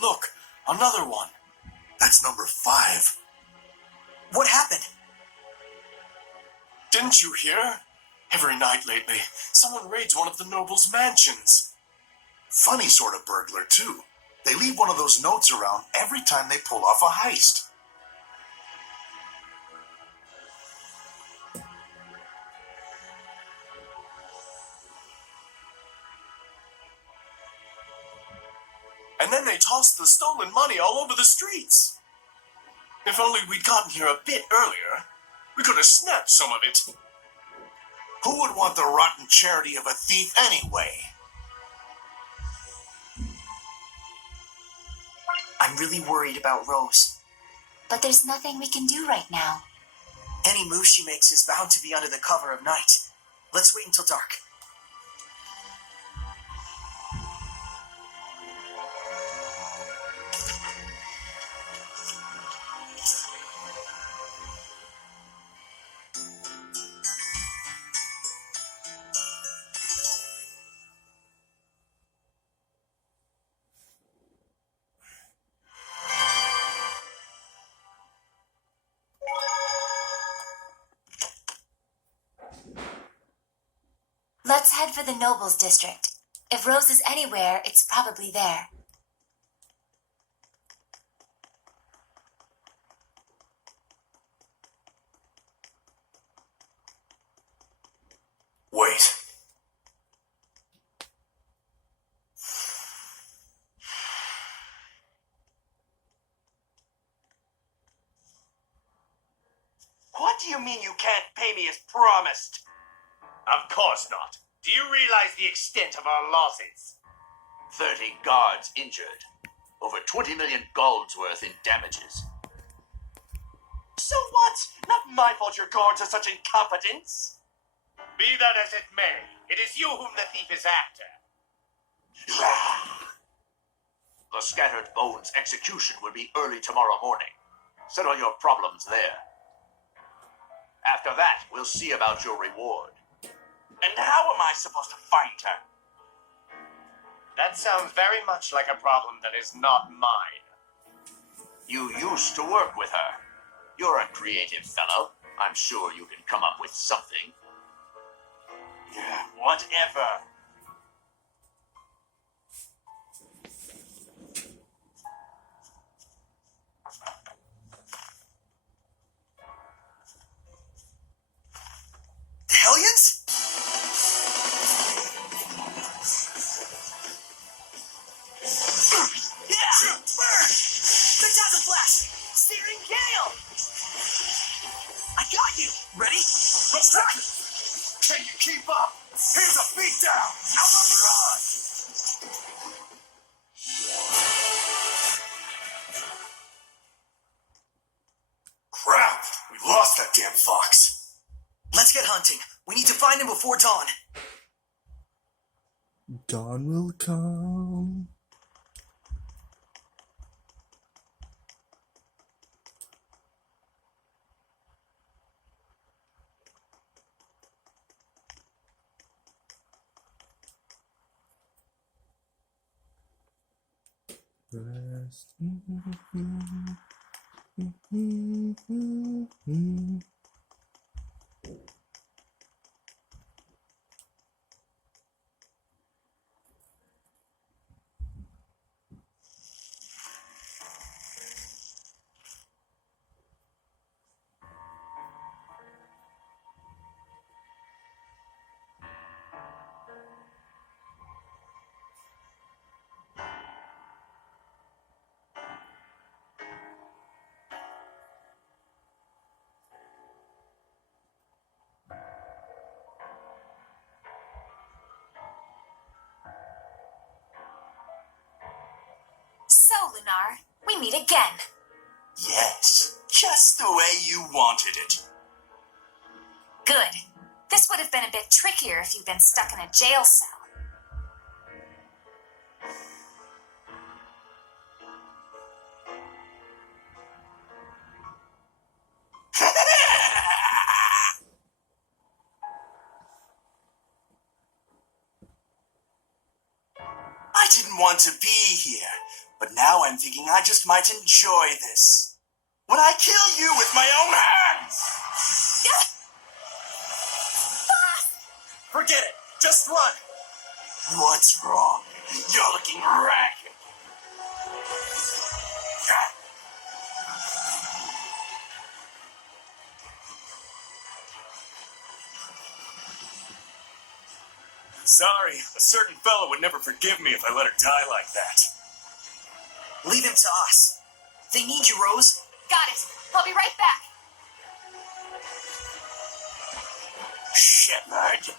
Look, another one. That's number 5. What happened? Didn't you hear? Every night lately, someone raids one of the nobles' mansions. Funny sort of burglar, too. They leave one of those notes around every time they pull off a heist. And then they tossed the stolen money all over the streets. If only we'd gotten here a bit earlier, we could have snatched some of it. Who would want the rotten charity of a thief anyway? I'm really worried about Rose. But there's nothing we can do right now. Any move she makes is bound to be under the cover of night. Let's wait until dark. Let's head for the Nobles District. If Rose is anywhere, it's probably there. Wait. What do you mean you can't pay me as promised? Of course not. Do you realize the extent of our losses? 30 guards injured. Over 20 million gold's worth in damages. So what? Not my fault your guards are such incompetents. Be that as it may, it is you whom the thief is after. The Scattered Bones execution will be early tomorrow morning. Settle your problems there. After that, we'll see about your reward. And how am I supposed to find her? That sounds very much like a problem that is not mine. You used to work with her. You're a creative fellow. I'm sure you can come up with something. Yeah, whatever. The Hellions? Burn! Phantasm Flash! Searing Gale! I got you! Ready? Let's try! Can you keep up? Here's a beatdown! Out of run! Crap! We lost that damn fox. Let's get hunting. We need to find him before dawn. Dawn will come. Rest. So, Lunar, we meet again. Yes, just the way you wanted it. Good. This would have been a bit trickier if you'd been stuck in a jail cell. I didn't want to be here, But now I'm thinking I just might enjoy this. When I kill you with my own hands! Forget it. Just run. What's wrong? You're looking ragged. Sorry, a certain fellow would never forgive me if I let her die like that. Leave him to us. They need you, Rose. Got it. I'll be right back. Shepard.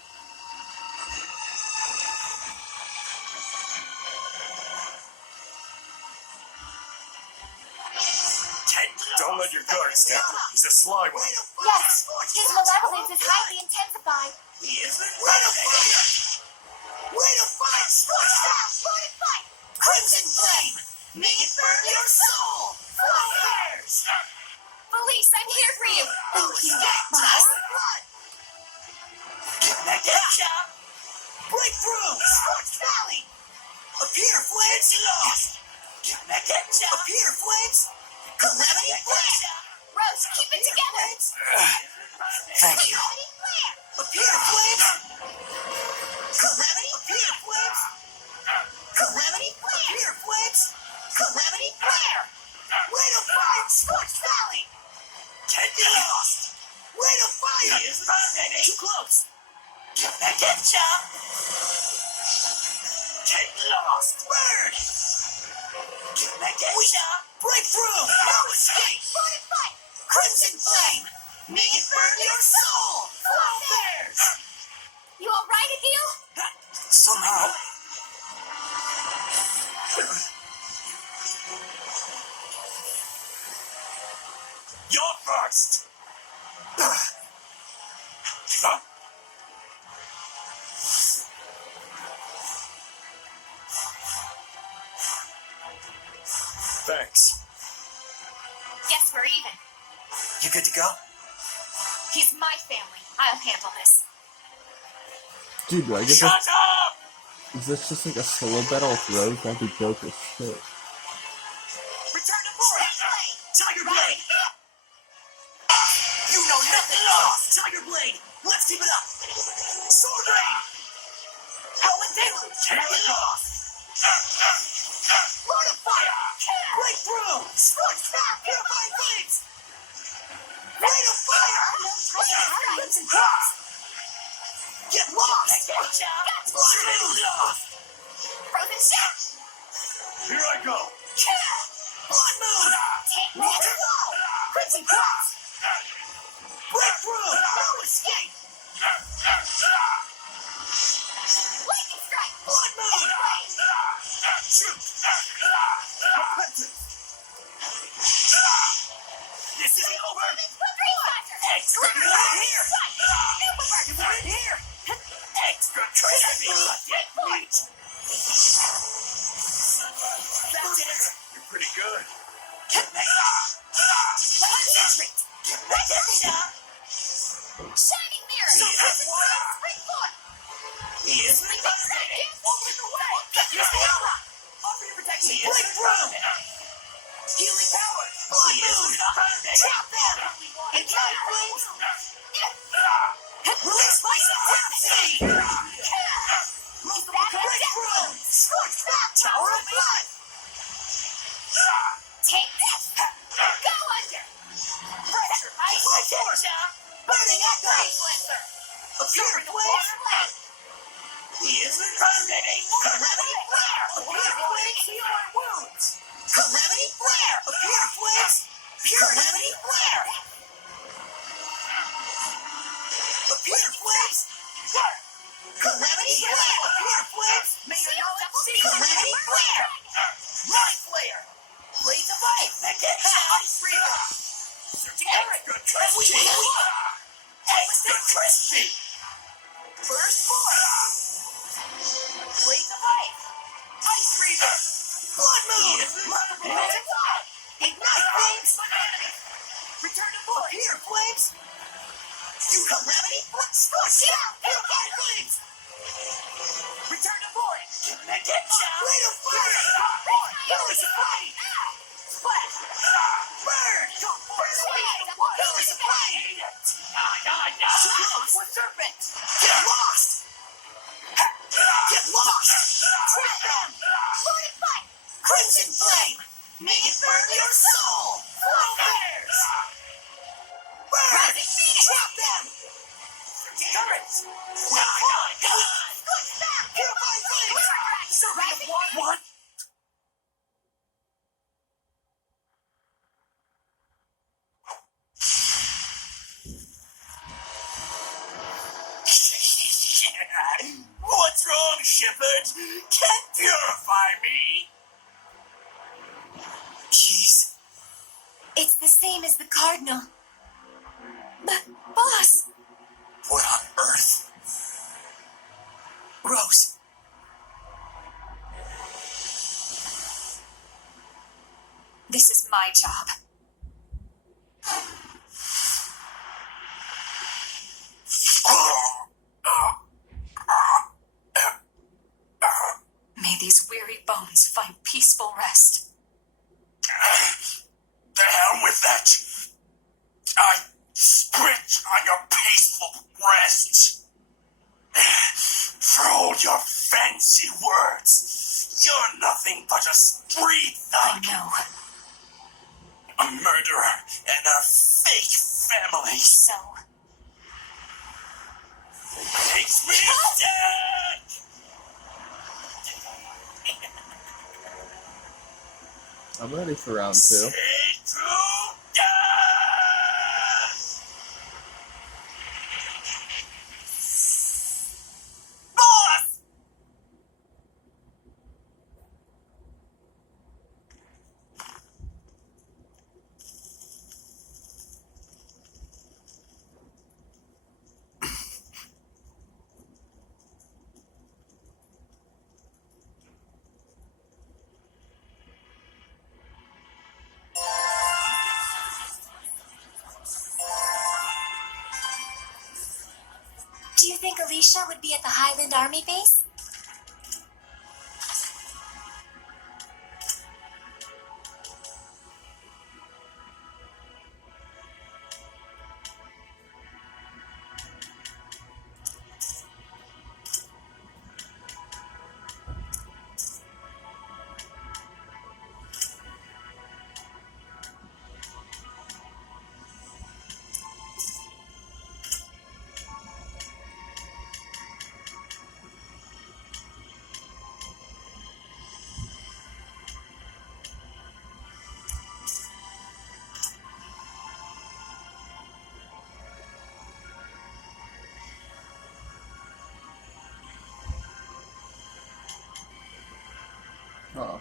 Don't let your guards down. He's a sly one. Yes, his malevolence is highly intensified. Wait to fight! Scorch down! Wait to fight! Crimson Flame! May it burn your soul! Fires! Felice, I'm here for you. Thank you, Boss. Gotcha! Breakthrough! Scorched Valley! Appear, Flames! Lost! Appear, Flames! Calamity Flare! Rose, keep it together. Thank you. Appear, Flames! Calamity! Appear, Flames! Calamity! Appear, Flames! Calamity Flare! Way to fire! Scorched Valley! Lost! Way to fire! Too close! Getcha! Lost! Bird! Getcha! Breakthrough! No escape! Fight! Crimson Flame! May it burn your soul! Bears! You all right, Adil? Somehow. You're first! Thanks. Guess we're even. You good to go? He's my family. I'll handle this. Dude, do I get Shut this? up! Is this just like a solo battle with Rose? That'd be dope as shit. Return to forest! Tiger Blade! You know nothing lost! Tiger Blade! Let's keep it up! Sword Rain! Helmet Deluge! Nothing lost! Lord of Fire! Breakthrough! Scorched Path! Purifying Flames! Rain of Fire! Crimson Cross! Get lost! Blood Moon! Frozen Ship! Here I go. Blood Moon! Take Water Wall! Crimson Cross! Breakthrough! No escape! Lightning Strike! Blood Moon! Shoot! This is over! Extra right here! Super right here! Extra crispy! Get point! That's it! You're pretty good. Concentrate! Shining Mirror! Spring Foot! He is ready! Open the way! Use the aura! Offer your protection! Breakthrough! Healing power! Blood Moon! Trap them! Ignite flames! Release my Rhapsody! Multiple breakthrough! Scorched Path! Tower of Blood! Take this! Go under! Pressure! Ice Force! Burning Echoes! Appear Flames! He is returning! Calamity Flare! Appear Flames! Heal our wounds! Calamity Flare! Appear Flames! Calamity Flare! Appear Flames! Calamity Flare! Appear Flames! May your knowledge see! Calamity Flare! Mind Flare! Blades of Ice! Ice Reaper! Searching Extra Crispy! Extra Crispy! Burst Force! Blades of Ice! Ice Reaper! Blood Moon! Ignite Flames! Return to void! Appear Flames! You Calamity! Scorch down! Purify Flames! Return to point! Gonna get ya! Later, fire! Kill is fight! Splash! Burn! Burn away! Kill is fight! Super serpent! Get lost! Get lost! Trap them! Lord fight! Crimson flame! May it burn your soul! Flow bears! Burn! Trap them! Currents! Good snap! Purify flames! Servant of what? What's wrong, Shepard? Can't purify me! Jeez. It's the same as the Cardinal. But, boss! What on earth? Rose. This is my job. May these weary bones find peaceful rest. The hell with that! I spit on your peaceful rest! For all your fancy words, you're nothing but a street I thug! know. A murderer and a fake family! So, Makes me dead! I'm ready for round 2. Say to death! Boss! do you think Alicia would be at the Highland Army base? Oh.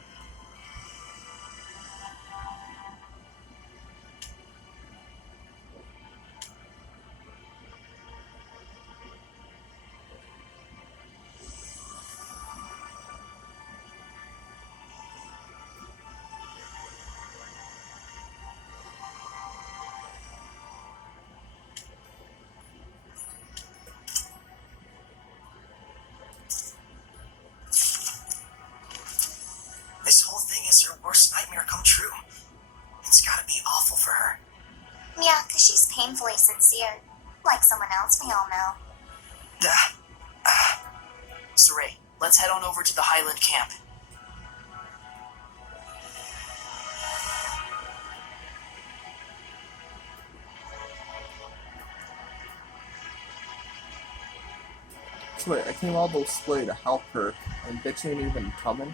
This whole thing is her worst nightmare come true. It's gotta be awful for her. Yeah, because she's painfully sincere. Like someone else we all know. Saray, let's head on over to the Highland camp. So wait, I came all this way to help her, and bitch ain't even coming?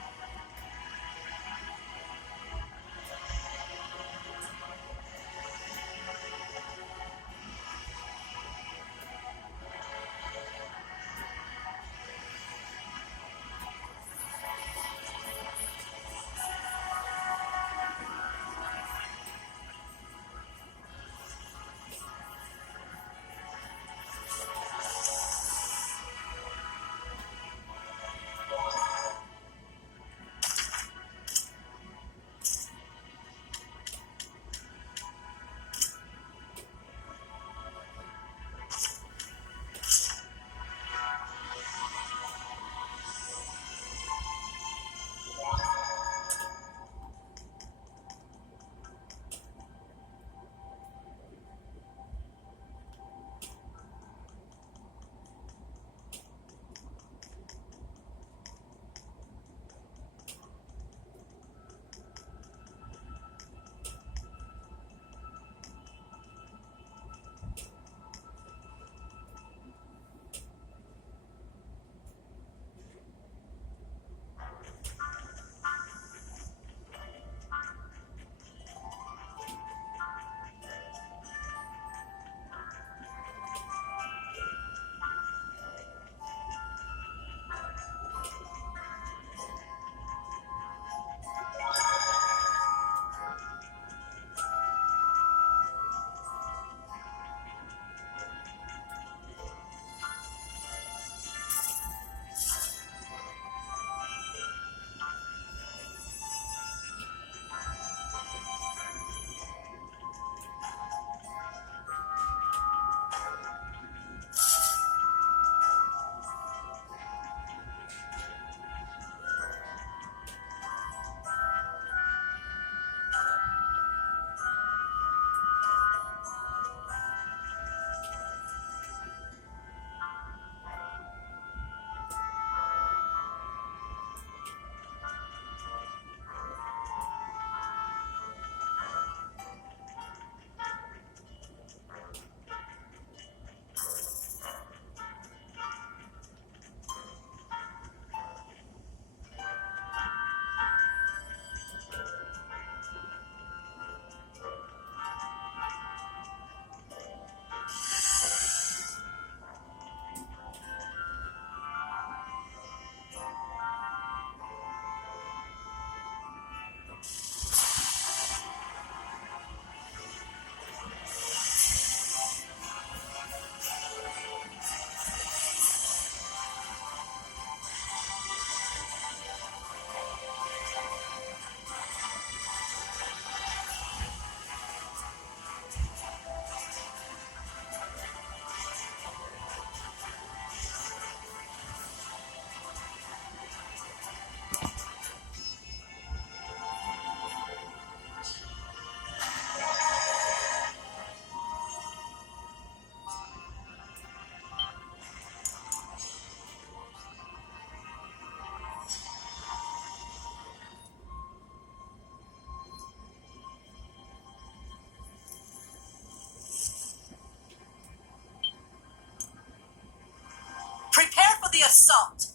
assault.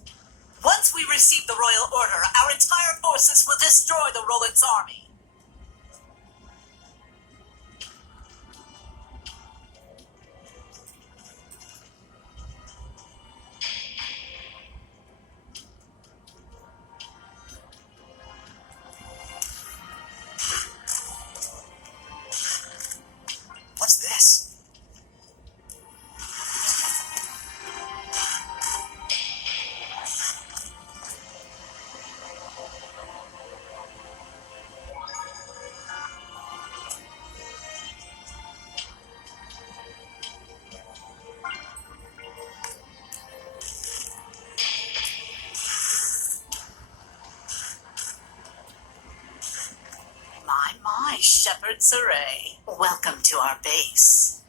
Once we receive the royal order, our entire forces will destroy the Roland's army. What's this? My, Shepherd Saray. Welcome to our base.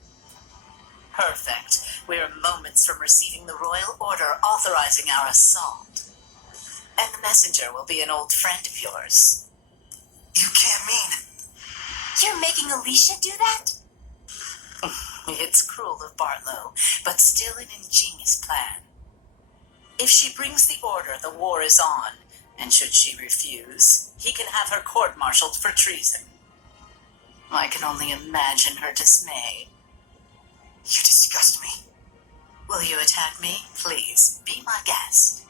Perfect. We're moments from receiving the royal order authorizing our assault. And the messenger will be an old friend of yours. You can't mean... You're making Alicia do that? It's cruel of Bartlow, but still an ingenious plan. If she brings the order, the war is on, and should she refuse, he can have her court-martialed for treason. I can only imagine her dismay. You disgust me. Will you attack me? Please, be my guest.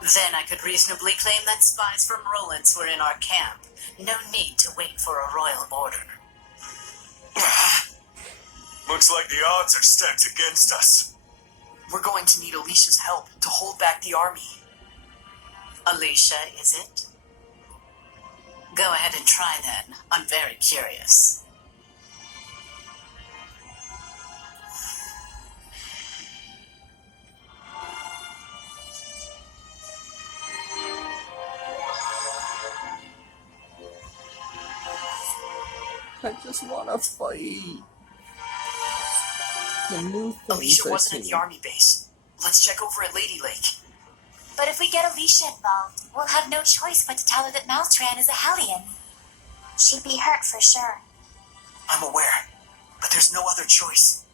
Then I could reasonably claim that spies from Roland's were in our camp. No need to wait for a royal order. Looks like the odds are stacked against us. We're going to need Alicia's help to hold back the army. Alicia, is it? Go ahead and try then. I'm very curious. I just wanna fight. The new things Alicia I wasn't at see. the army base. Let's check over at Lady Lake. But if we get Alicia involved, we'll have no choice but to tell her that Maltran is a Hellion. She'd be hurt for sure. I'm aware, but there's no other choice.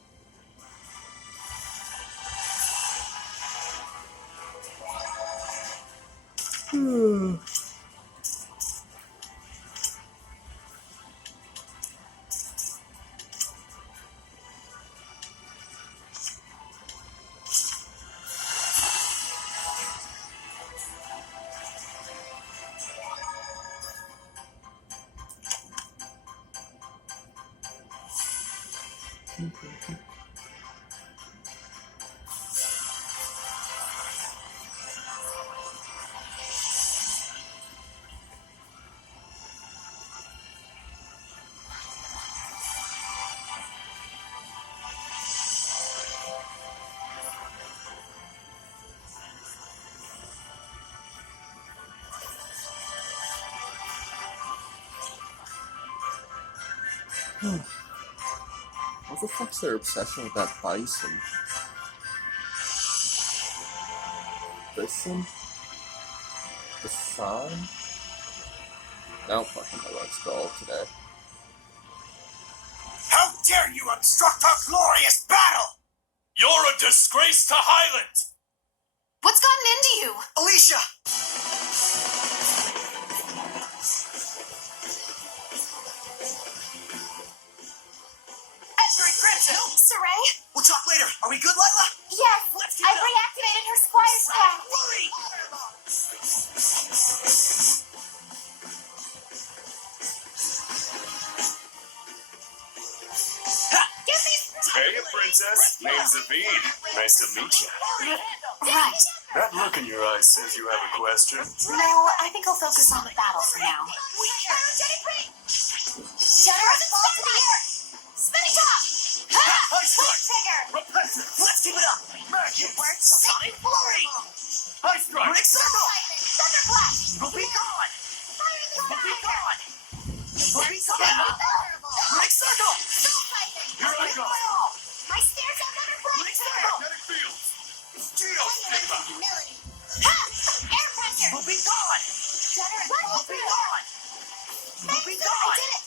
What the fuck's their obsession with that bison? Bison? The sign? I don't fucking know what it's called today. How dare you obstruct our glorious battle! You're a disgrace to Highland! What's gotten into you? Alicia! Entering Crimson! Saray? We'll talk later. Are we good, Lila? Yes, Let's keep I've it up. reactivated her squire's tag. Hurry! Hey, Princess. Name's Avid. Nice to meet you. Right. That look in your eyes says you have a question. No, I think I'll focus on the battle for now. Shudder and fall to the earth! Spinning top! Quick trigger! Let's keep it up! It works, Sonic Flurry! High strike! Quick circle! Thunderclap! We'll be gone! Fire in the We'll be sky! gone! We'll be gone! Quick circle! Soul Siphon! Here I go. My stairs have another flag Quick trigger! circle! Magnetic field! Thunderous humility! Ha! Air pressure! We'll be gone! Shudder and fall We'll be through! gone! We'll be I gone! did it!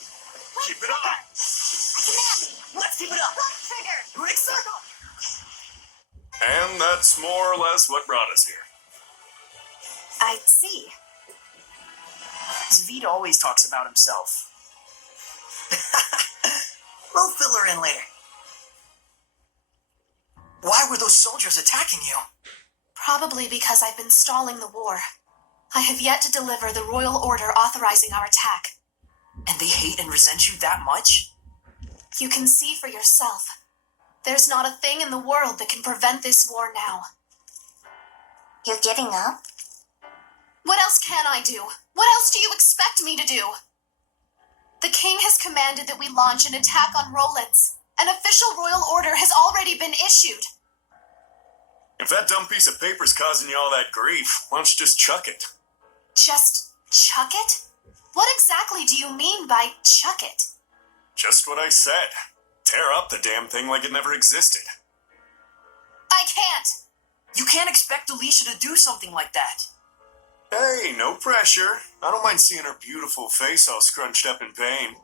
Quick Keep it trigger! up! I command thee! Let's keep it up! Quick trigger! Quick circle! And that's more or less what brought us here. I see. Zvid always talks about himself. We'll fill her in later. Why were those soldiers attacking you? Probably because I've been stalling the war. I have yet to deliver the royal order authorizing our attack. And they hate and resent you that much? You can see for yourself. There's not a thing in the world that can prevent this war now. You're giving up? What else can I do? What else do you expect me to do? The king has commanded that we launch an attack on Rollins. An official royal order has already been issued. If that dumb piece of paper's causing you all that grief, why don't you just chuck it? Just chuck it? What exactly do you mean by chuck it? Just what I said. Tear up the damn thing like it never existed. I can't. You can't expect Alicia to do something like that. Hey, no pressure. I don't mind seeing her beautiful face all scrunched up in pain.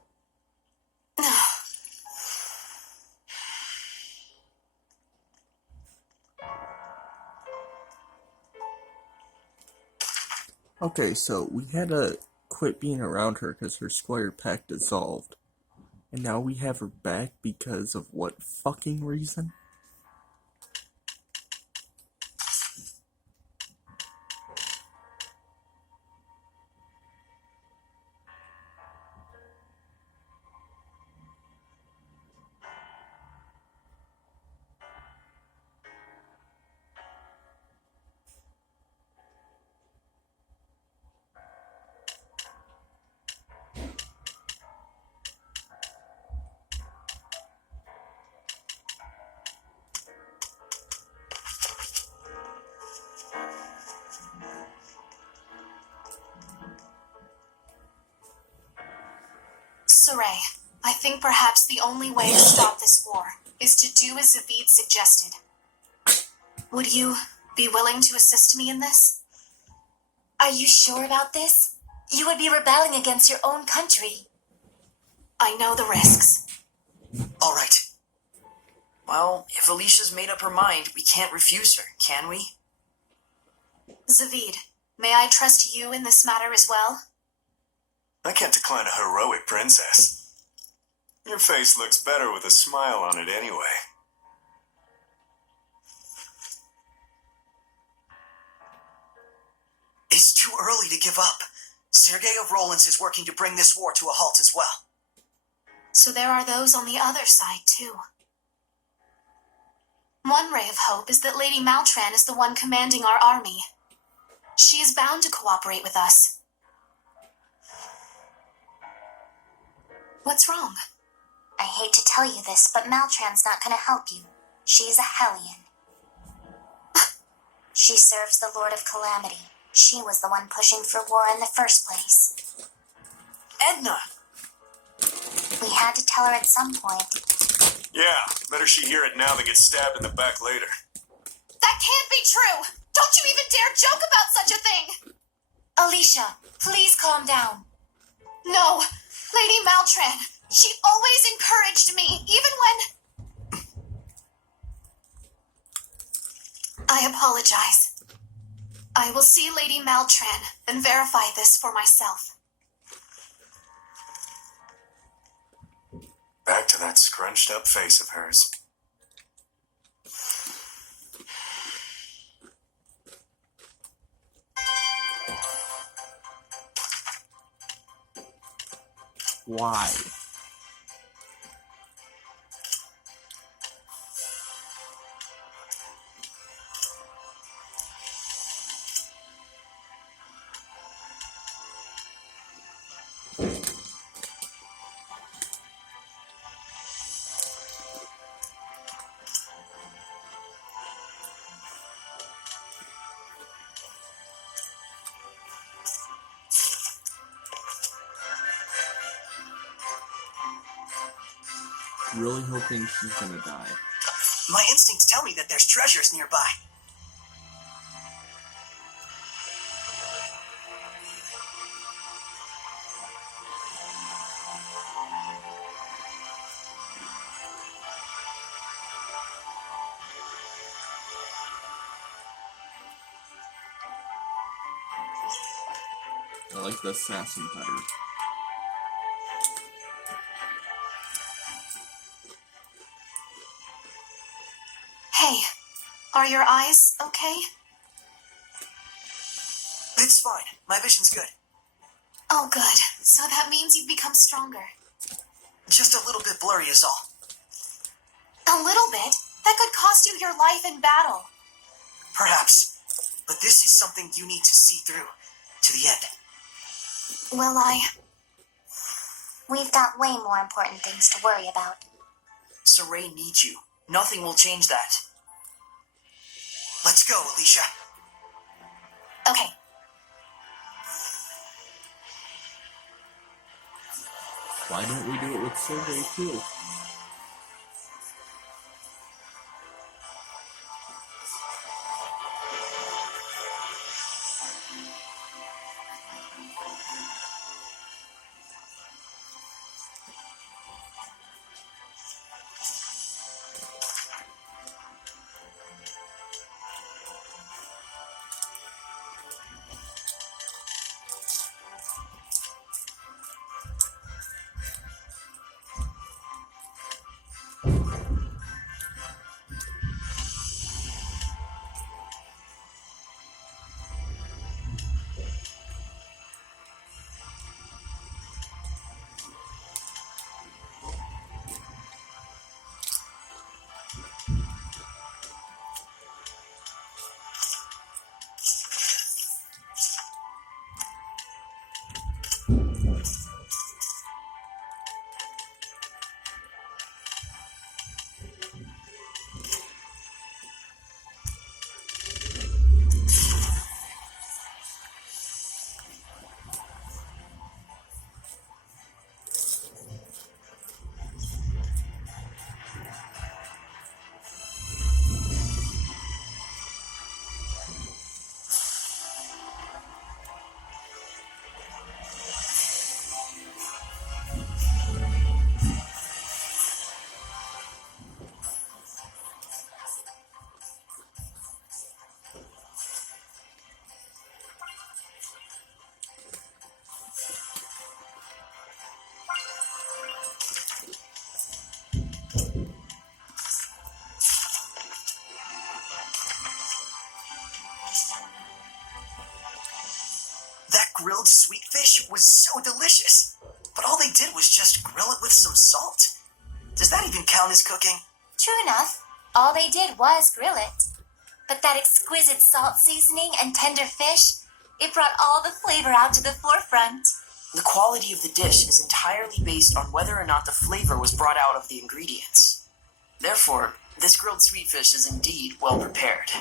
Okay, so we had to quit being around her because her Squire pact dissolved. And now we have her back because of what fucking reason? Saray, I think perhaps the only way to stop this war is to do as Zavid suggested. Would you be willing to assist me in this? Are you sure about this? You would be rebelling against your own country. I know the risks. All right. Well, if Alicia's made up her mind, we can't refuse her, can we? Zavid, may I trust you in this matter as well? I can't decline a heroic princess. Your face looks better with a smile on it anyway. It's too early to give up. Sergei of Rollins is working to bring this war to a halt as well. So there are those on the other side, too. One ray of hope is that Lady Maltran is the one commanding our army. She is bound to cooperate with us. What's wrong? I hate to tell you this, but Maltran's not going to help you. She's a Hellion. She serves the Lord of Calamity. She was the one pushing for war in the first place. Edna! We had to tell her at some point. Yeah, better she hear it now than get stabbed in the back later. That can't be true! Don't you even dare joke about such a thing! Alicia, please calm down. No, Lady Maltran, she always encouraged me, even when... I apologize. I will see Lady Maltran and verify this for myself. Back to that scrunched up face of hers. Why? Really hoping she's gonna die. My instincts tell me that there's treasures nearby. like the assassin better. Hey, are your eyes okay? It's fine. My vision's good. Oh, good. So that means you've become stronger. Just a little bit blurry is all. A little bit? That could cost you your life in battle. Perhaps. But this is something you need to see through. To the end. Well, We've got way more important things to worry about. Saray needs you. Nothing will change that. Let's go, Alicia. Okay. Why don't we do it with Survey too? That grilled sweet fish was so delicious. But all they did was just grill it with some salt. Does that even count as cooking? True enough, all they did was grill it. But that exquisite salt seasoning and tender fish, it brought all the flavor out to the forefront. The quality of the dish is entirely based on whether or not the flavor was brought out of the ingredients. Therefore, this grilled sweet fish is indeed well prepared.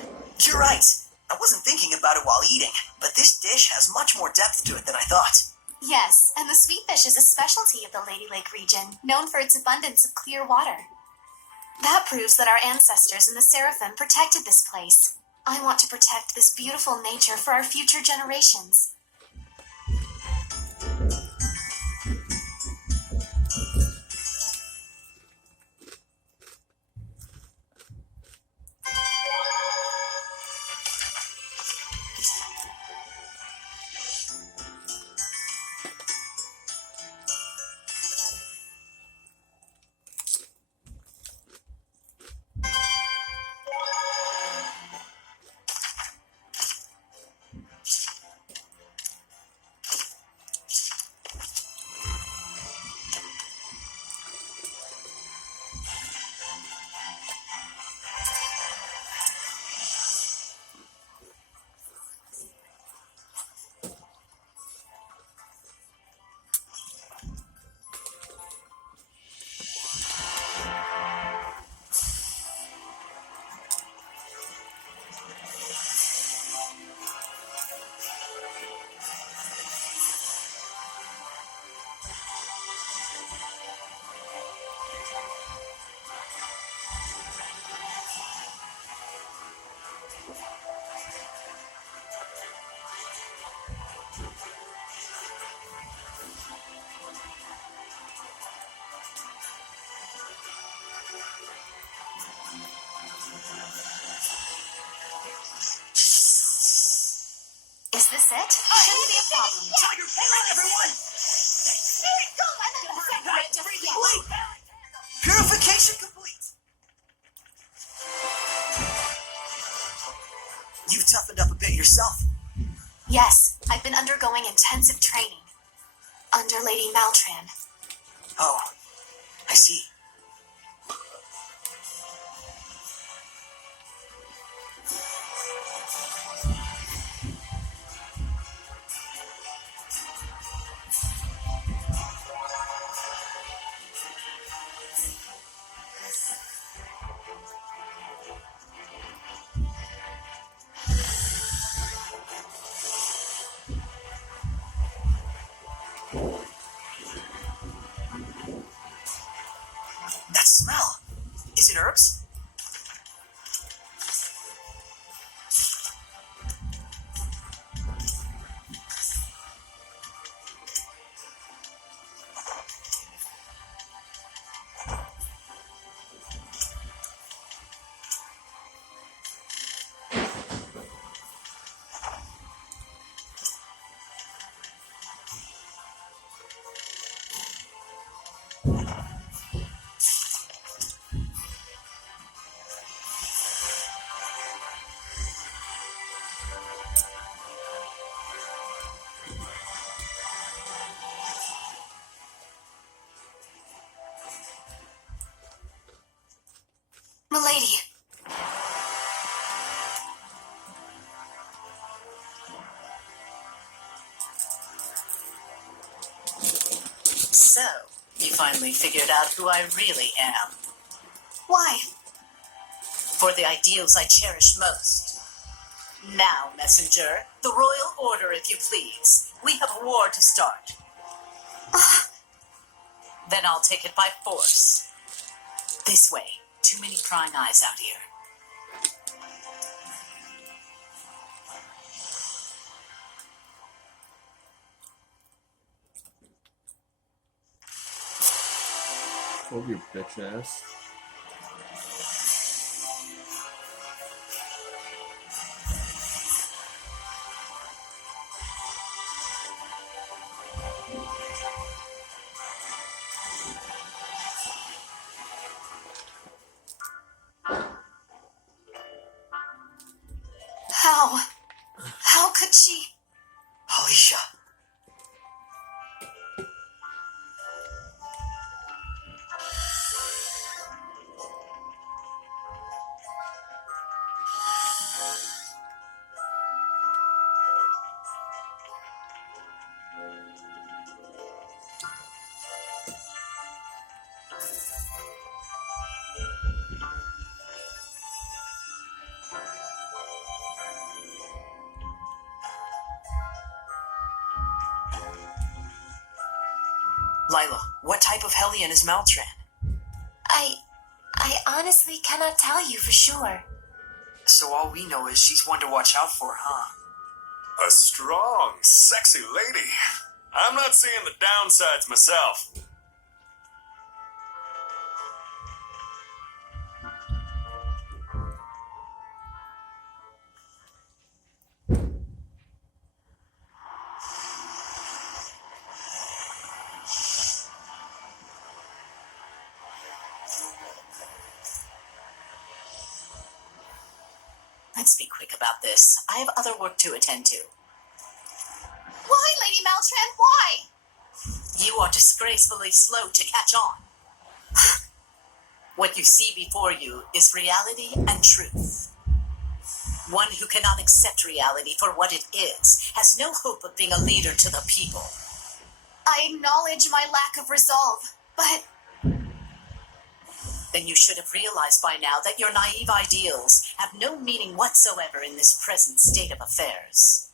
You're right. I wasn't thinking about it while eating, but this dish has much more depth to it than I thought. yes, and the sweet fish is a specialty of the Lady Lake region, known for its abundance of clear water. That proves that our ancestors in the Seraphim protected this place. I want to protect this beautiful nature for our future generations. fix it. Shouldn't be a problem. Tiger parrot, everyone! Purification complete! You've toughened up a bit yourself. Yes, I've been undergoing intensive training. Under Lady Maltran. Oh, I see. That smell. Is it herbs? Milady. So, you finally figured out who I really am. Why? For the ideals I cherish most. Now, messenger, the royal order, if you please. We have a war to start. Then I'll take it by force. This way. Too many prying eyes out here. Told you, bitch ass. How could she? Alicia. Lila, what type of Hellion is Maltran? I honestly cannot tell you for sure. So all we know is she's one to watch out for, huh? A strong, sexy lady. I'm not seeing the downsides myself. Let's be quick about this. I have other work to attend to. Why, Lady Maltran? Why? You are disgracefully slow to catch on. What you see before you is reality and truth. One who cannot accept reality for what it is has no hope of being a leader to the people. I acknowledge my lack of resolve, but Then you should have realized by now that your naive ideals have no meaning whatsoever in this present state of affairs.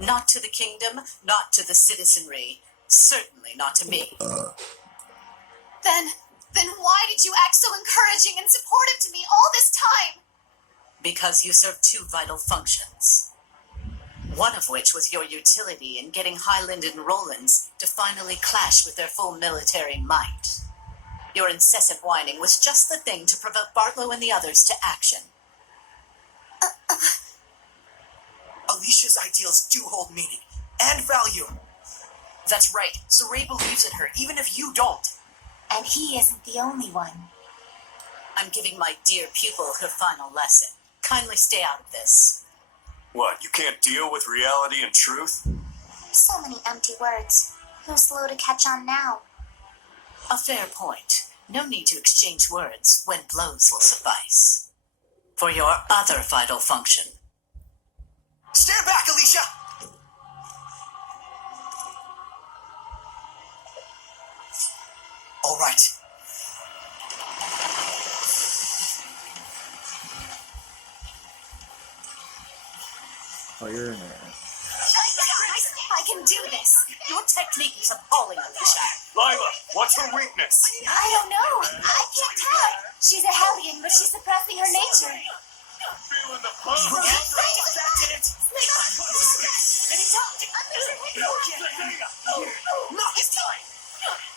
Not to the kingdom, not to the citizenry, certainly not to me. then why did you act so encouraging and supportive to me all this time? Because you serve two vital functions. One of which was your utility in getting Highland and Rollins to finally clash with their full military might. Your incessant whining was just the thing to provoke Bartlow and the others to action. Alicia's ideals do hold meaning and value. That's right. Saray believes in her, even if you don't. And he isn't the only one. I'm giving my dear pupil her final lesson. Kindly stay out of this. What, you can't deal with reality and truth? So many empty words. Who's slow to catch on now? A fair point. No need to exchange words when blows will suffice. For your other vital function. Stand back, Alicia! All right. Fire and air. I can do this. Your technique is appalling, Alicia. Lila, what's her weakness? I don't know. I can't tell. She's a Hellion, but she's suppressing her nature. Feeling the pump. That did it! Knock his time!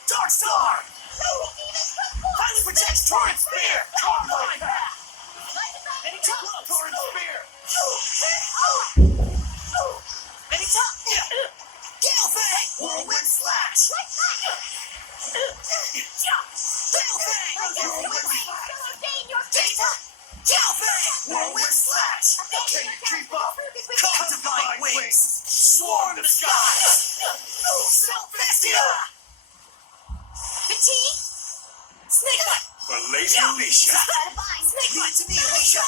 Dark Star! Finally protects Torrent Spear! Combine back! Any top! Torrent Spear! Any top! Gale Fang! Whirlwind Slash! Gale Fang! Whirlwind Slash! Gale Fang! Whirlwind Slash! Can you keep up? Come to my wings! Swarm the skies! Zestiria! Fatigue? Snakebite! For Lady Alicia. Give it to me, Alicia!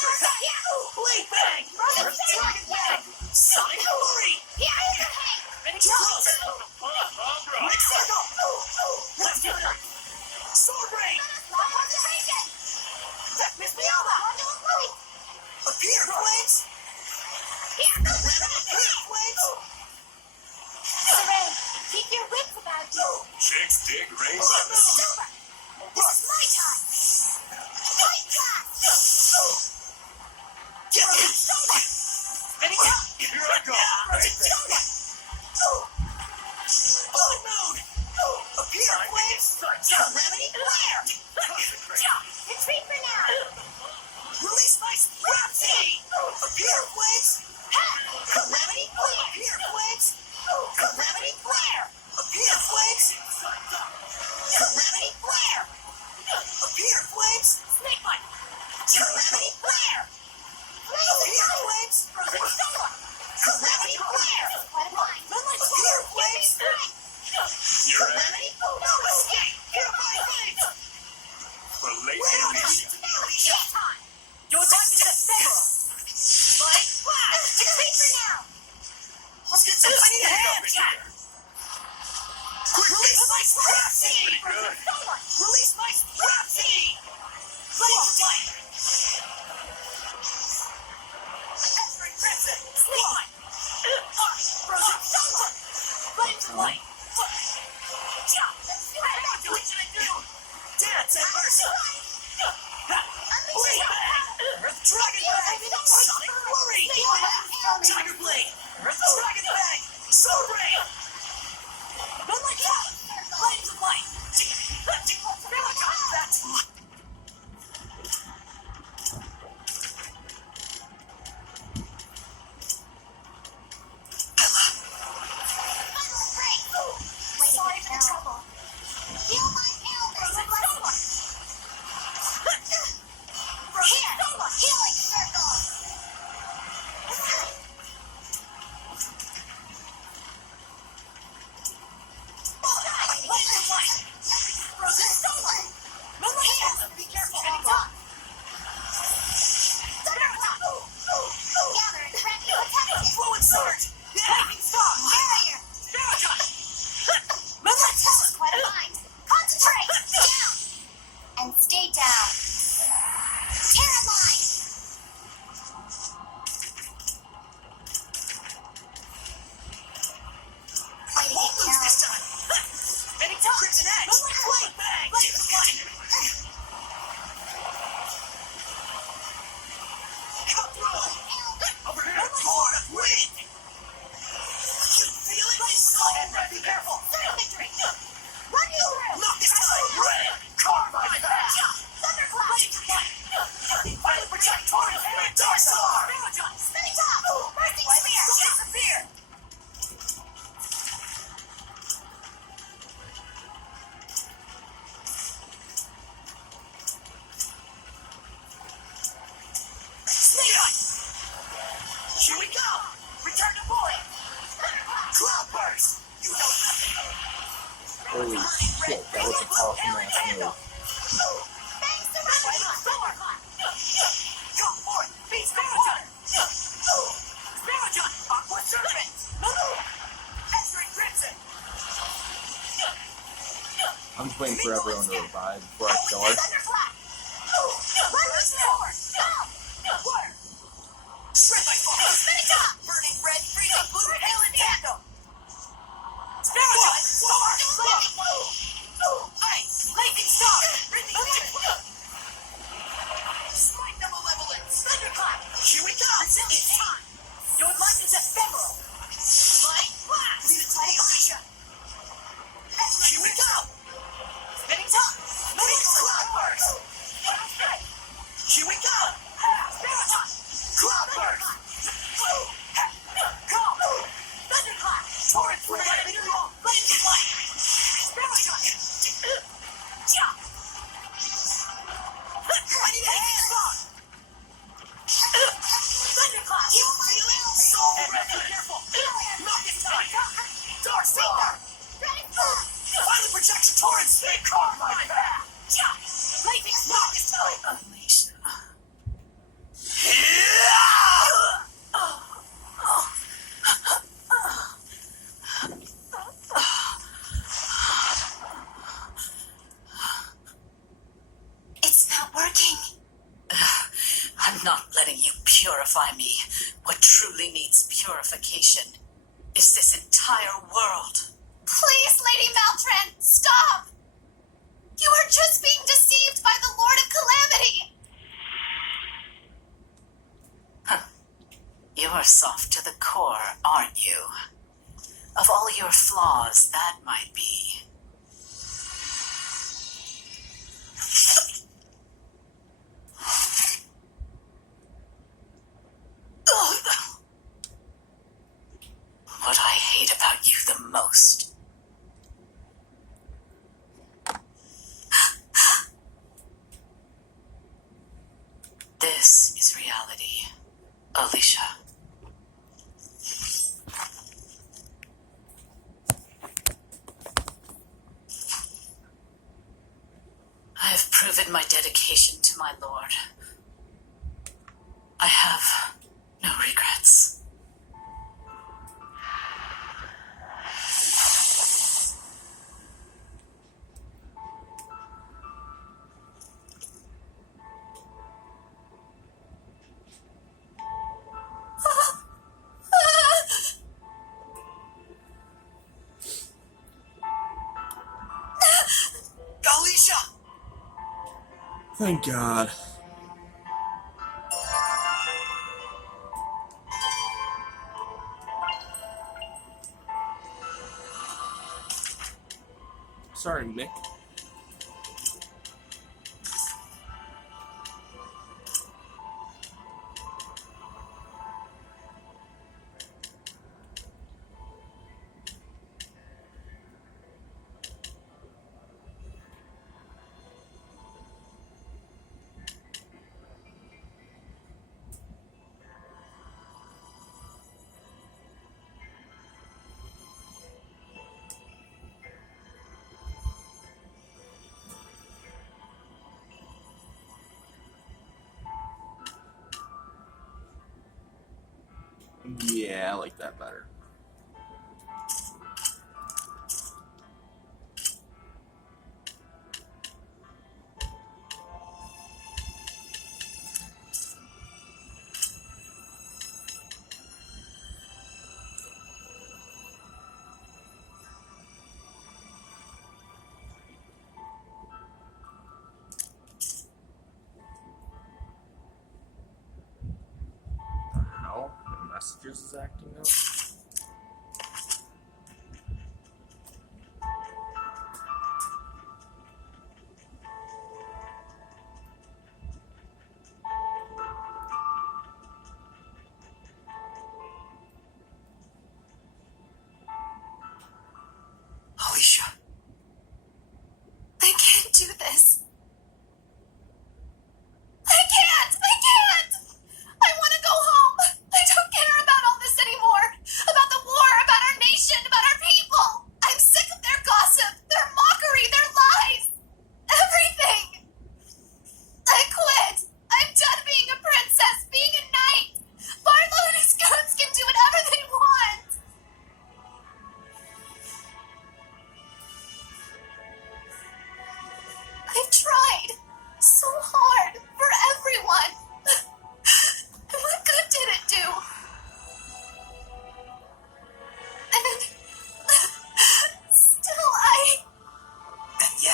Blade Bang! Dragon Bang! Sonic Glory! Ready to close! Quick Circle! Let's give it up! Sword Rain! That missed me over! Appear, Flames! Appear, Flames! Saray, keep your wits about you. Chicks dig rainbows. This is my time. Fight back! Get him! Ready to Here I go. Bullet Moon! Appear, Flames! Calamity Flare! Retreat for now. Release my Rhapsody! Appear, Flames! Calamity Flare! Appear, Flames! Calamity Flare! Appear, Flames! Calamity Flare! Appear, Flames! Snakebite! Calamity Flare! Appear, Flames! Calamity Flare! Appear, Flames! You're at Calamity No escape! Here my flames! for Lady Alicia. Your life is ephemeral! Light flash! Retreat for now! Let's get some I need a hand! Release my Rhapsody! Pretty good. Release my Rhapsody! Flames of light! Ezra Crimson! Slide! Flames of light! What should I do? Dance and mercy! Blade Bang! Earth Dragon Bang! Sonic Flurry! Tiger Blade! Earth Dragon Bang! Sword Rain! Moonlight Cloud! Flames of Light! That's what! Sorry for the trouble. Feel my illness. Here, healing circle. fucking ass move. Come forth, beast of water! Spirit Aqua Serpent! Answering Crimson! I'm just waiting for everyone to revive before I kill her. Thunderclap! Burner's Power! Water! Shred my fire! Spinning top! Burning red, freezing blue, hail and tandem! Spirit Star! Ice! Lightning Star! Smite the Malevolence! Thunderclap! Here we go! It's time! Your life is ephemeral! Light Blast! Lead it to the Alicia! Here we go! Spinning top! Moving Cloudburst! Here we go! Spirit Top! Cloudburst! Go! Thunderclap! Torrent for lightning long! Lightning flight! Spirit Top! Jump! I need a hand song! Thunderclap! Soul Be careful! Knock it time! Dark Star! Finally projection torrent! Stay calm, my path! Jump! Lightning knock it time! Alicia. It's not working. I'm not letting you purify me. What truly needs purification is this entire world. Please, Lady Maltran, stop! You are just being deceived by the Lord of Calamity! You're soft to the core, aren't you? Of all your flaws, that might be. What I hate about you the most. This is reality, Alicia. I have proven my dedication to my lord. I have no regrets. Alicia! Thank God. Sorry, Mick. Yeah, I like that better. How? The messages is acting up? Alicia. I can't do this. I can't! I can't! I want to go home! I don't care about all this anymore!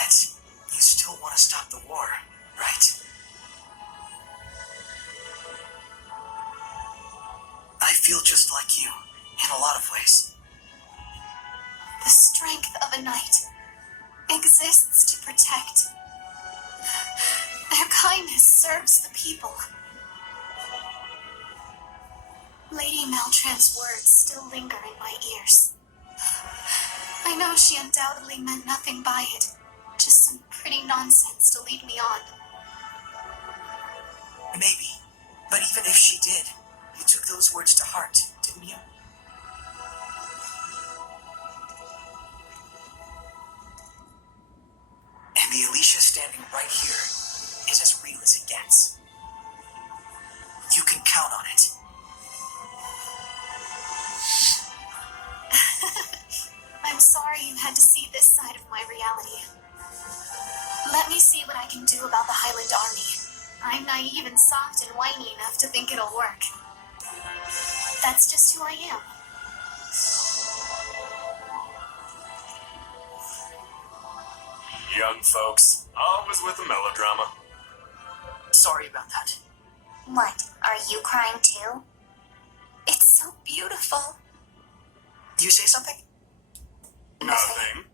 yet, you still want to stop the war, right? I feel just like you, in a lot of ways. The strength of a knight exists to protect. Their kindness serves the people. Lady Maltran's words still linger in my ears. I know she undoubtedly meant nothing by it, just some pretty nonsense to lead me on. Maybe. But even if she did, you took those words to heart, didn't you? And the Alicia standing right here is as real as it gets. You can count on it. I'm sorry you had to see this side of my reality. Let me see what I can do about the Highland Army. I'm naive and soft and whiny enough to think it'll work. That's just who I am. Young folks, always with the melodrama. Sorry about that. What? Are you crying too? It's so beautiful. You say something? Nothing.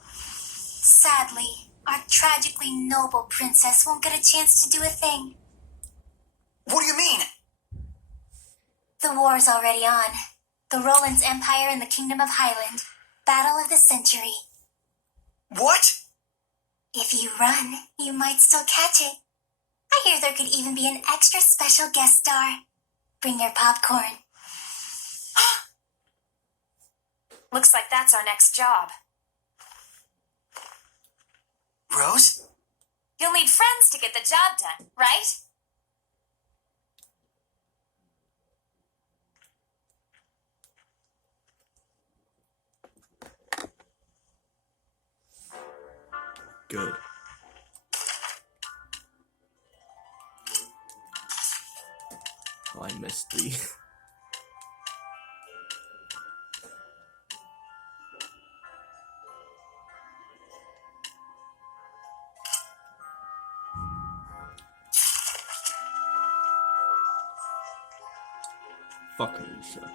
Sadly, our tragically noble princess won't get a chance to do a thing. What do you mean? The war's already on. The Roland's Empire and the Kingdom of Highland. Battle of the century. What? If you run, you might still catch it. I hear there could even be an extra special guest star. Bring your popcorn. Looks like that's our next job. Rose? You'll need friends to get the job done, right? Good. Oh, I missed the... Fuck Alicia.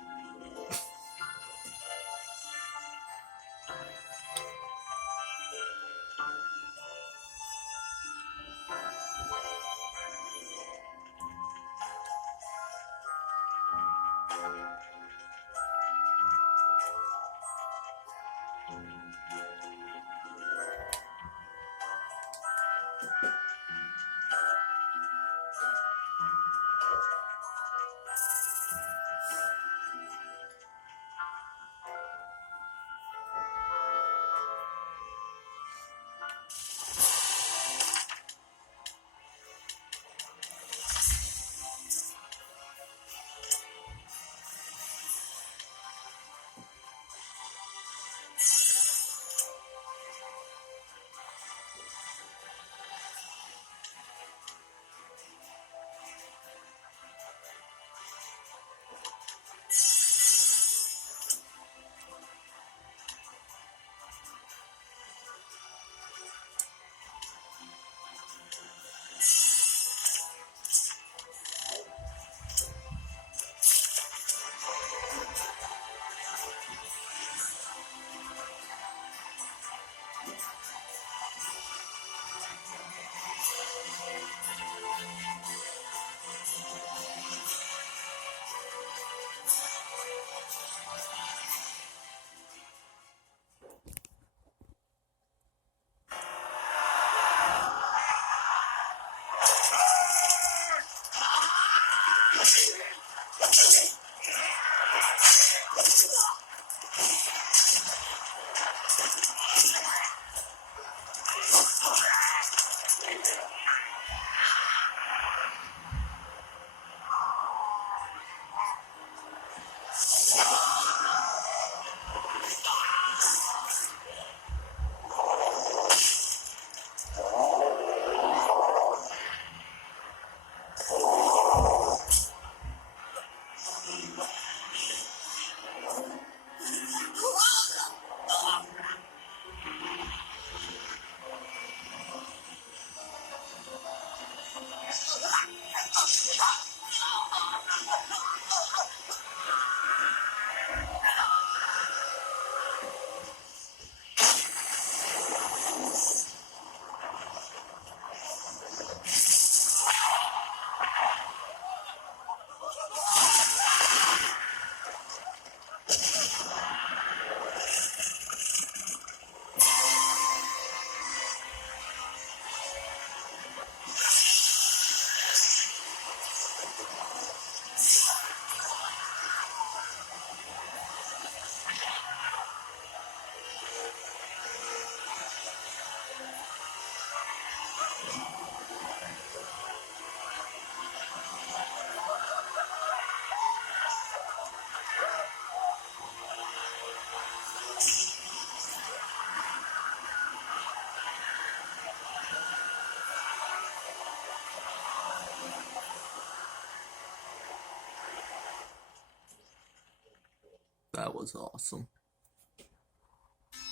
That was awesome.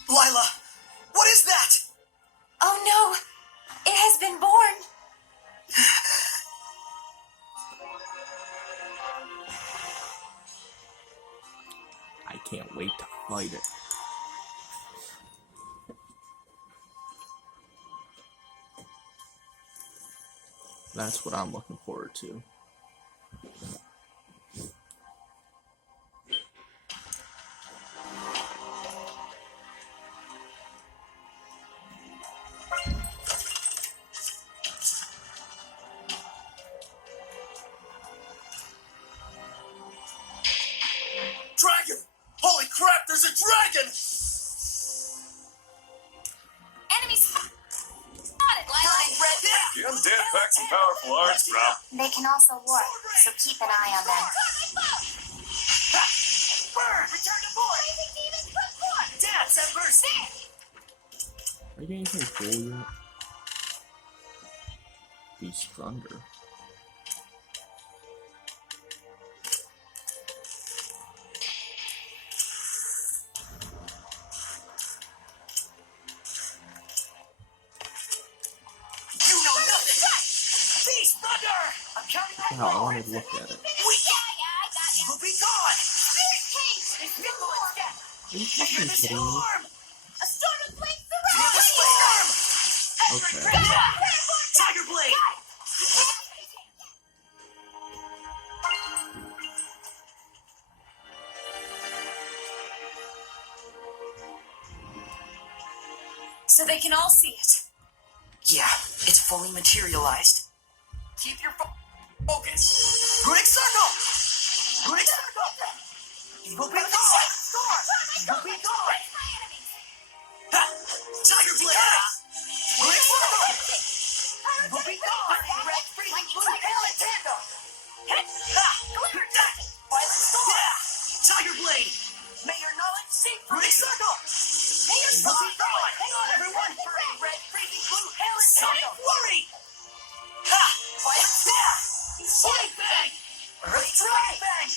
Lila, what is that? Oh no! It has been born! I can't wait to fight it. That's what I'm looking forward to. Dragon! Holy crap, there's a dragon! Enemies spotted, Lila! The undead pack some powerful arts, bro. They can also warp, so keep an eye on them. Bird, return to board! Crazy demons, put forth! Dance and burst in! Are you getting anything cool yet? Beast Thunder. You know nothing! Beast Thunder! I'm counting on Wow, I wanted to look at it. I got you! Will be gone! Spirit King! It's Piccolo and Death! Are you Hear fucking this kidding me? alarm! A storm of flames surrounds you! This storm! Okay. Tiger Blade! So they can all see it. Yeah, it's fully materialized. Keep your focus! Great Circle! Great Circle! Evil Big Storm! Evil Big Storm! Ha! Tiger Blade! Great Circle! Evil Big Storm! Red Freezing Blue Hail and Tandem! Ha! Violet Storm! Tiger Blade! May your knowledge seek for Great Circle! May your Evil Big Storm! Hang on, everyone! Burning Red Freezing Blue Hail and Tandem! Sonic Flurry! Ha! Violet Storm! Blade Bang! Earth Dragon Bang!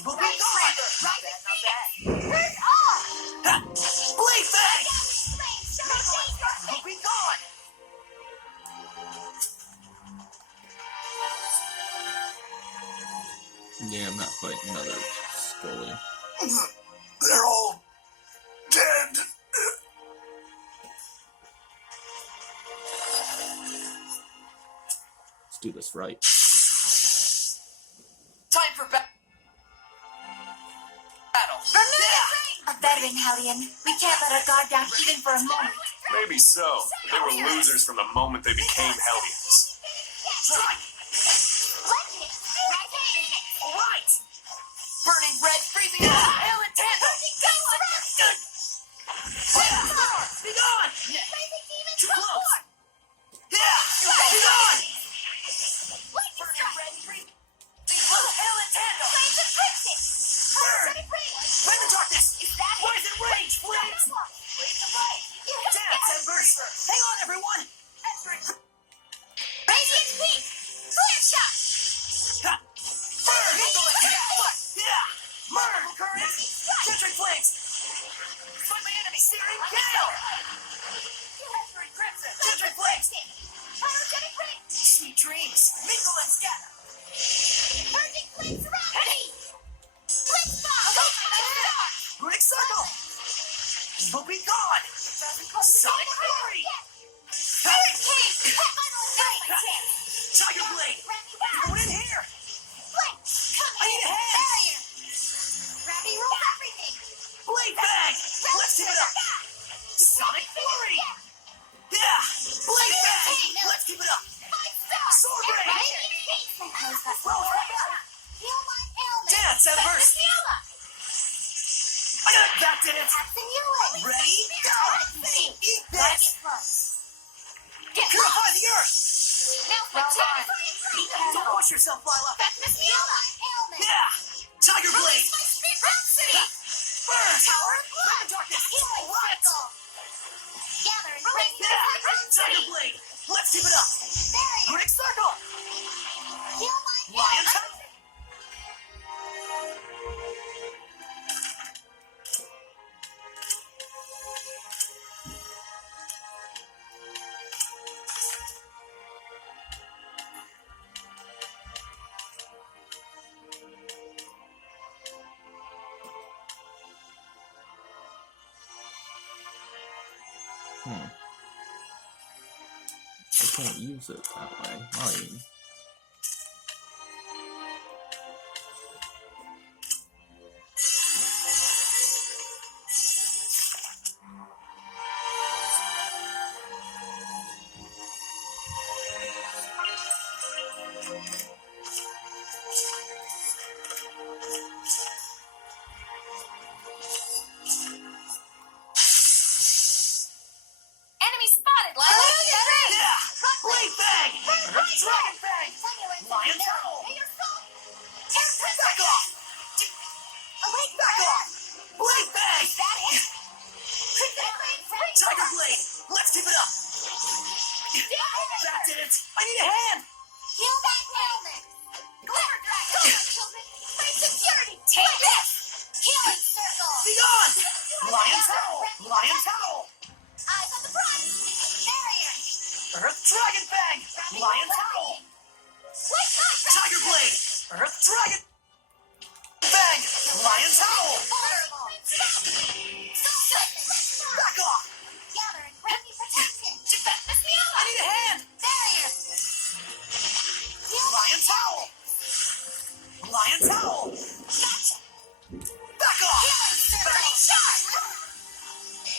Evil Big Storm! Not bad. Turn off! Ha! Blade Bang! Evil Big Gone! Yeah, I'm not fighting another Scully. They're all dead. Let's do this right. Time for battle. A veteran, Hellion. We can't let our guard down even for a moment. Maybe so, but they were losers from the moment they became Hellions. Alright! Burning Red Freezing Hail and Tandem! Be gone! Too close! Yeah! Be gone! Burning Red Freezing Blue Hail and Tandem! Burn! Burn the darkness! Poison Rage! Flames! Dance and burst! Hang on, everyone! Radiant Peak! Flare shot! Ha! Burn! Yeah! Murder! Current! Centric Flames! Fight my enemy! Searing Gale! Crimson! Centric Flames! Sweet dreams! Mingle and scatter! Purging flames around me! Great Circle! Evil be gone! Sonic Fury! Spirit King! Tiger Blade! Everyone in here! I need a hand! Barrier! Gravity rules everything! Blade Bang! Let's keep it up! Sonic Fury! Yeah! Blade Bang! Let's keep it up! Sword Rain! Dance and burst! That did it! Ready? Go! Eat this! Purify the earth! Don't push yourself, Lila! Yeah! Tiger Blade! Burn! Burn darkness! Right! Yeah! Tiger Blade! Let's keep it up! Great Circle! Lion Time! I can't use it that way. Mine. Enemy spotted, Lila! Yeah! Blade Bang! Dragon Bang! Lion Tackle! Back off! Back off! Blade Bang! Tiger Blade! Let's keep it up! That did it! I need a hand! Heal that helmet! Glitter Dragon! Children! Fight security! Take this! Healing Circle! Be gone! Lion Tackle! Lion Tackle! Eyes on the prize! Barrier! Earth Dragon Bang! Lion Tackle! Tiger Blade! Earth Dragon Bang! Lion Tackle! Back off! Gather and grant me protection! I need a hand! Barrier! Lion Tackle! Lion Tackle! Back off! Burning shot!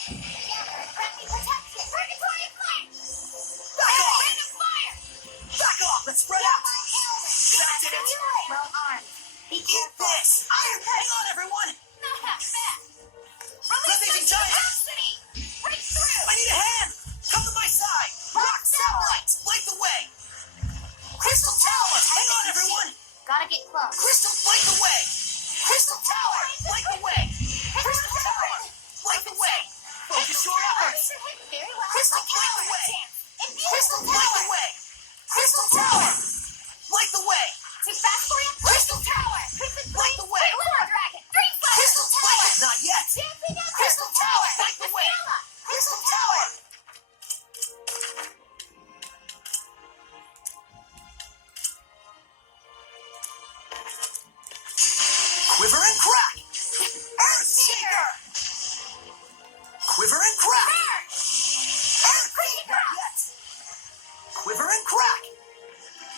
Gather and grant me protection! Purgatory flame! Back off! Random fire! Back off! Let's spread out! That did it! Well armed. Be Eat careful. this! Iron! Hang on, everyone! Not half bad. Releasing giant! Velocity! Break through! I need a hand! Come to my side! Rock Satellite! Light the way! Crystal Tower! Hang on, everyone! Gotta get close. Crystal, light the way! Crystal Tower! Light the way! Crystal Tower! Light the way! Focus your efforts! Very well. Crystal, light the way! Crystal, light the way! Crystal Tower! Light the way! Too fast for you? Crystal Tower! Light the way! Glitter Dragon! Dream Fire! Crystal Tower! Not yet! Crystal Tower! Light the way! Crystal Tower! Quiver and crack! Earth Seeker! Quiver and crack! Earth Seeker! Not yet! Quiver and crack!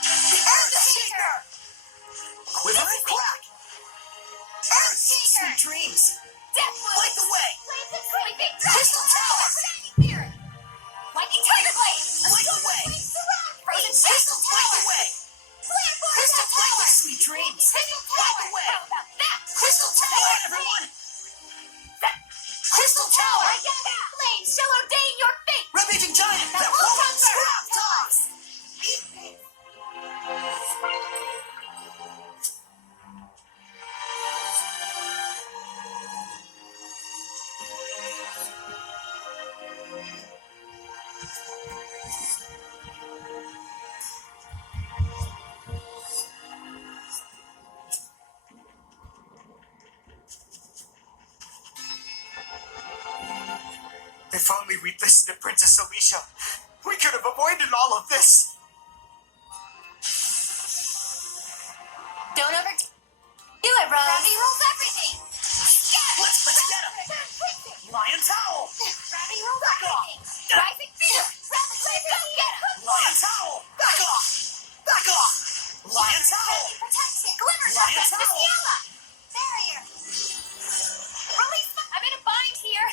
Earth Seeker! Quiver and crack! Earth Seeker! Sweet dreams! Light the way! Crystal Tower! Lightning Tiger Blade! Light the way! Frozen Crystal, light the way! Crystal, light the sweet dreams! Light the way! Crystal Tower, everyone! Crystal Tower! Flames shall ordain your fate! Ravaging Giant! That will won't come scrap toss! If only we'd listened to Princess Alicia, we could have avoided all of this. Don't overdo it, Rose. Gravity rules everything. Let's get him. Lion Towel. Gravity rules Back off. everything. Rising fear. Rapid laser. Go get him. Lion Towel. Back off. Back off. Lion Towel. Protection. Glitter. Lion Towel. Barrier. Release. I'm in a bind here.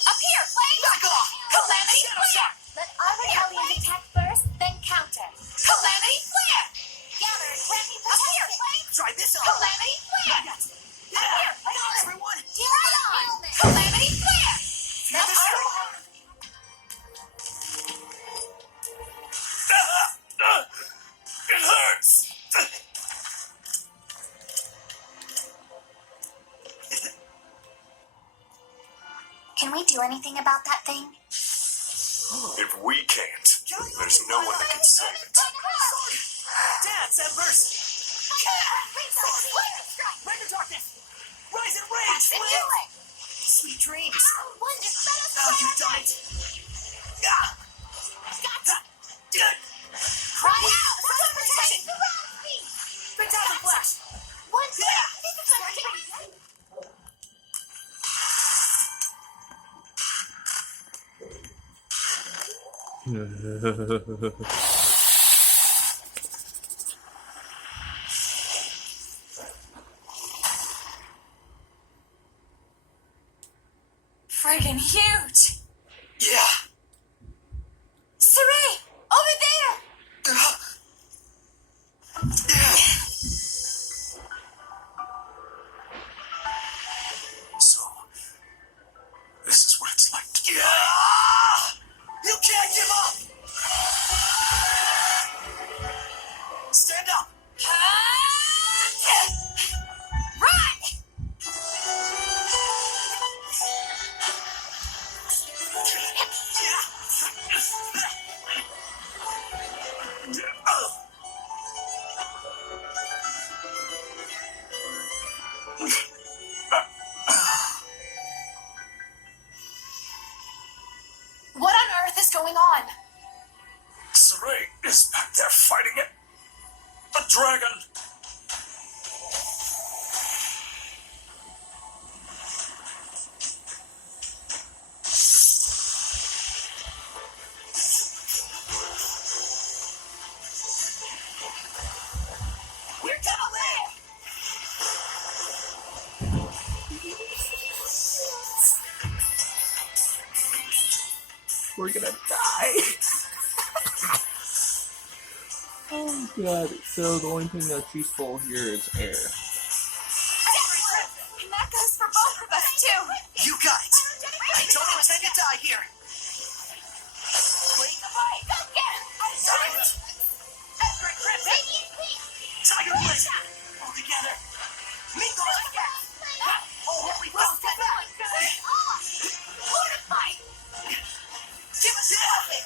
Up here, flame. Back off. Calamity Shadow flare. Shot. Let our battalions attack first, then counter. Calamity flare. Gather and grant me protection. Up here, flame. Try this on. Calamity flare. Not yet. Here, Hang on, everyone. right on. Calamity flare. Let this go. It hurts. Can we do anything about that thing? If we can't, there's no one that can save it. Dance, Embers. Render darkness. Rise and rage, flame. Sweet dreams. Oh, you done it. Ah. Cry out! Protection! Phantasm Flash. One Yeah. Friggin' huge! Yeah. Saray! Over there! So, this is what it's like to Yeah! You can't give up! Stand up! Run! What on earth is going on? Saray is back there fighting it. A dragon. We're gonna live! We're gonna die. Oh god. So the only thing that's useful here is air. And that goes for both of us, too. You got it. I don't intend to die here. Wait, go get him! Tiger Blitz! All together. Mingle again! Oh, here we go! Get back! Give us the outfit!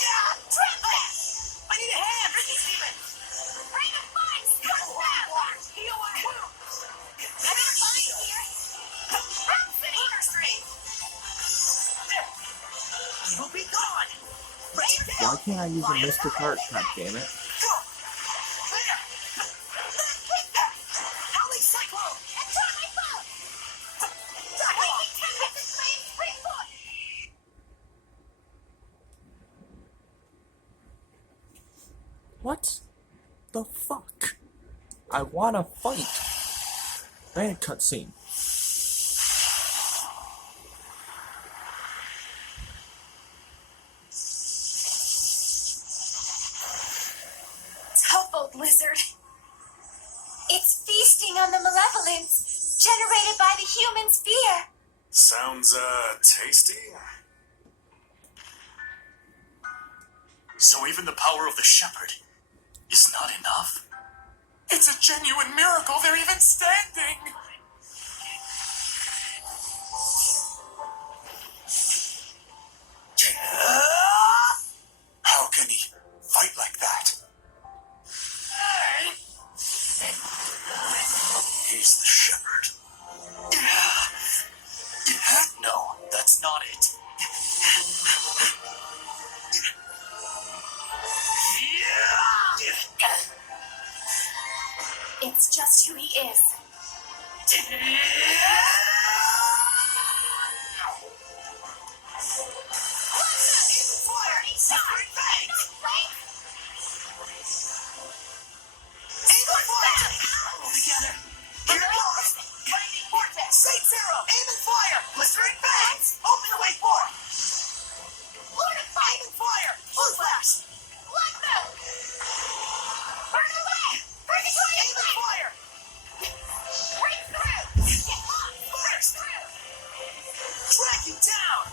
Yeah! Trap that! I need a hand! Ricky Steven! Bring the fight! Heal our wounds! Another fight here! Order Street! There! He will be gone! Rain Why down! can't I use a Mystic Heart? God damn it. Go! Clear! Howling Cyclone! It's on my phone! Breaking tempest flame, springboard! What the fuck? I wanna fight. Bad cutscene. Tough old lizard. It's feasting on the malevolence generated by the human's fear. Sounds, tasty? So even the power of the shepherd is not enough? It's a genuine miracle they're even standing! How can he fight like that? He's the shepherd. No, that's not it. It's just who he is. Track you down!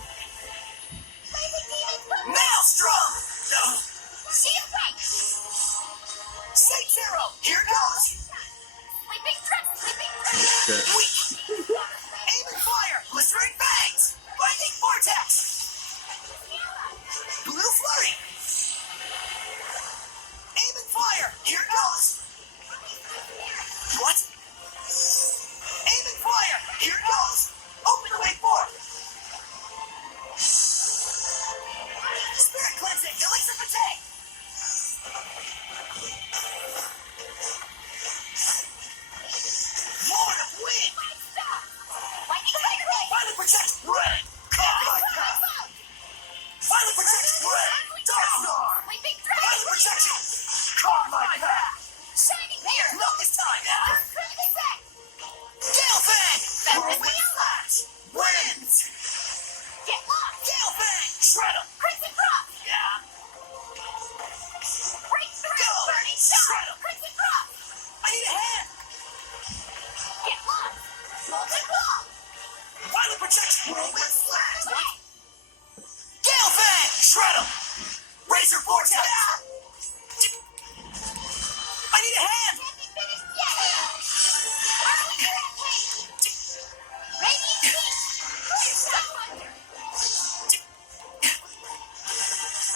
Maelstrom! Saint Zero, here goes! Shit. Aim and fire! Blistering fangs! Lightning vortex! Blue flurry! Aim and fire! Here goes! What? Aim and fire! Here goes! Open the way forth! Spirit cleansing! Elixir Fatigue! Lord of Wind! protection! Whirlwind slash! Gale Fang! Shred him! Razor Vortex! I need a hand!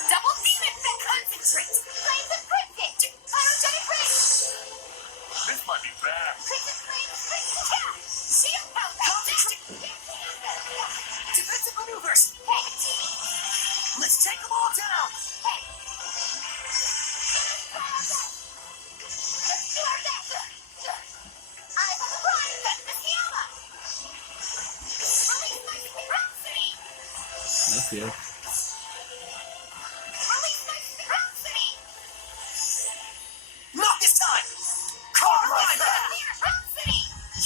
Double demon fit concentrate! Flames of cryptic! Pyrogenic rays! This might be bad. Crimson flames, crimson attack! Shield power! Defensive maneuvers! Hey! Let's take them all down! Hey! Let's do our best! Eyes on the prize! Zestiria! Release my ferocity! Thank you. Release my ferocity! Not this time! Carmine back! Ferocity!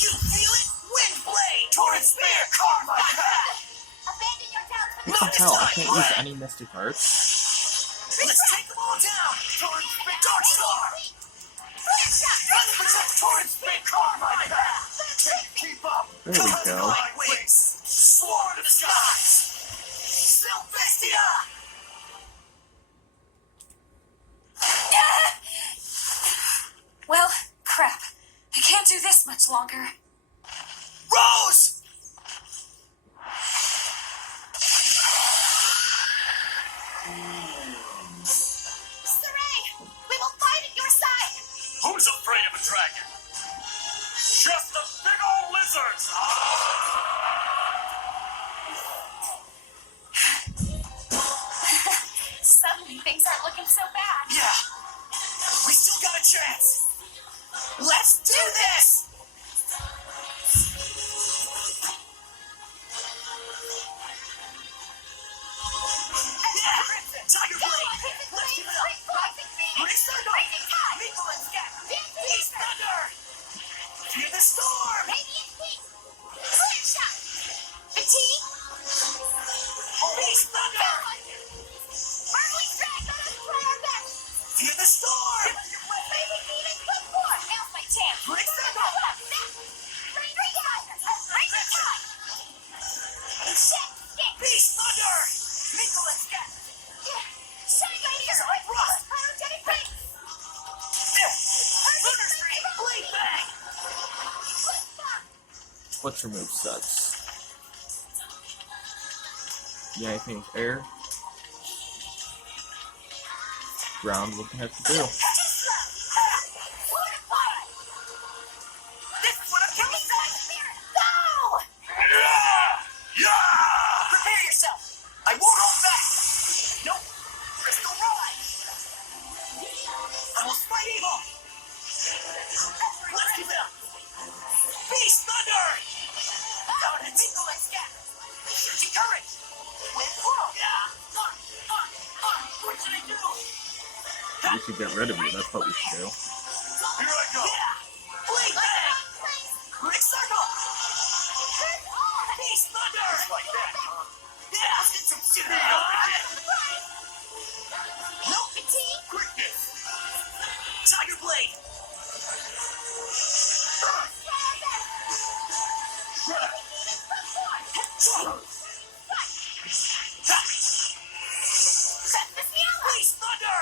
You feel it? Wind blade! Torrent spear! Carmine back! Abandon your doubts for Not this Hell, I time! can't use any mystic arts. Let's take them all down! Torrent spear! Dark Star! Flare shot! Run protect Torrent spear! Carmine back! Keep up! There we go. My wings! Sword of the skies! Zestiria! Well, crap. I can't do this much longer. Rose! Saray! We will fight at your side! Who's afraid of a dragon? Just the big old lizards! Suddenly things aren't looking so bad. Yeah! We still got a chance! Let's do this! Yeah! Tiger Blade! Let's give it up! Great Circle! Miko and Scat! Beast Thunder! Fear the storm! Radiant Peak! Flare shot! Fatigue! Beast Thunder! Early drag! Let us try our best! Fear the storm! Baby demon flip forward! Now's my chance! Great Circle! Ranger Tide! Ranger Tide! Shit! Stick! Beast Thunder! Miko and Scat! Shine Ranger! Frost! Pyrogenic rays! Lunar Stream! Blade Bang! What's your move sets? Yeah, I think air. Ground, what they have to do. This is what I'm coming Go! Yeah! Prepare yourself! I won't hold back! Nope! Crystal Ride! I will fight evil! Let's give it up! Beast Thunder! Down at Miko and Scat! Searching current! Wind Whirl! What should I do? We should get rid of you, that's what we should do. Here I go! Yeah! Blade Bang! Quick Circle! Beast Thunder! Like that, huh? Yeah! Let's get some shit out! No fatigue! Quickness! Tiger Blade! Beast Thunder!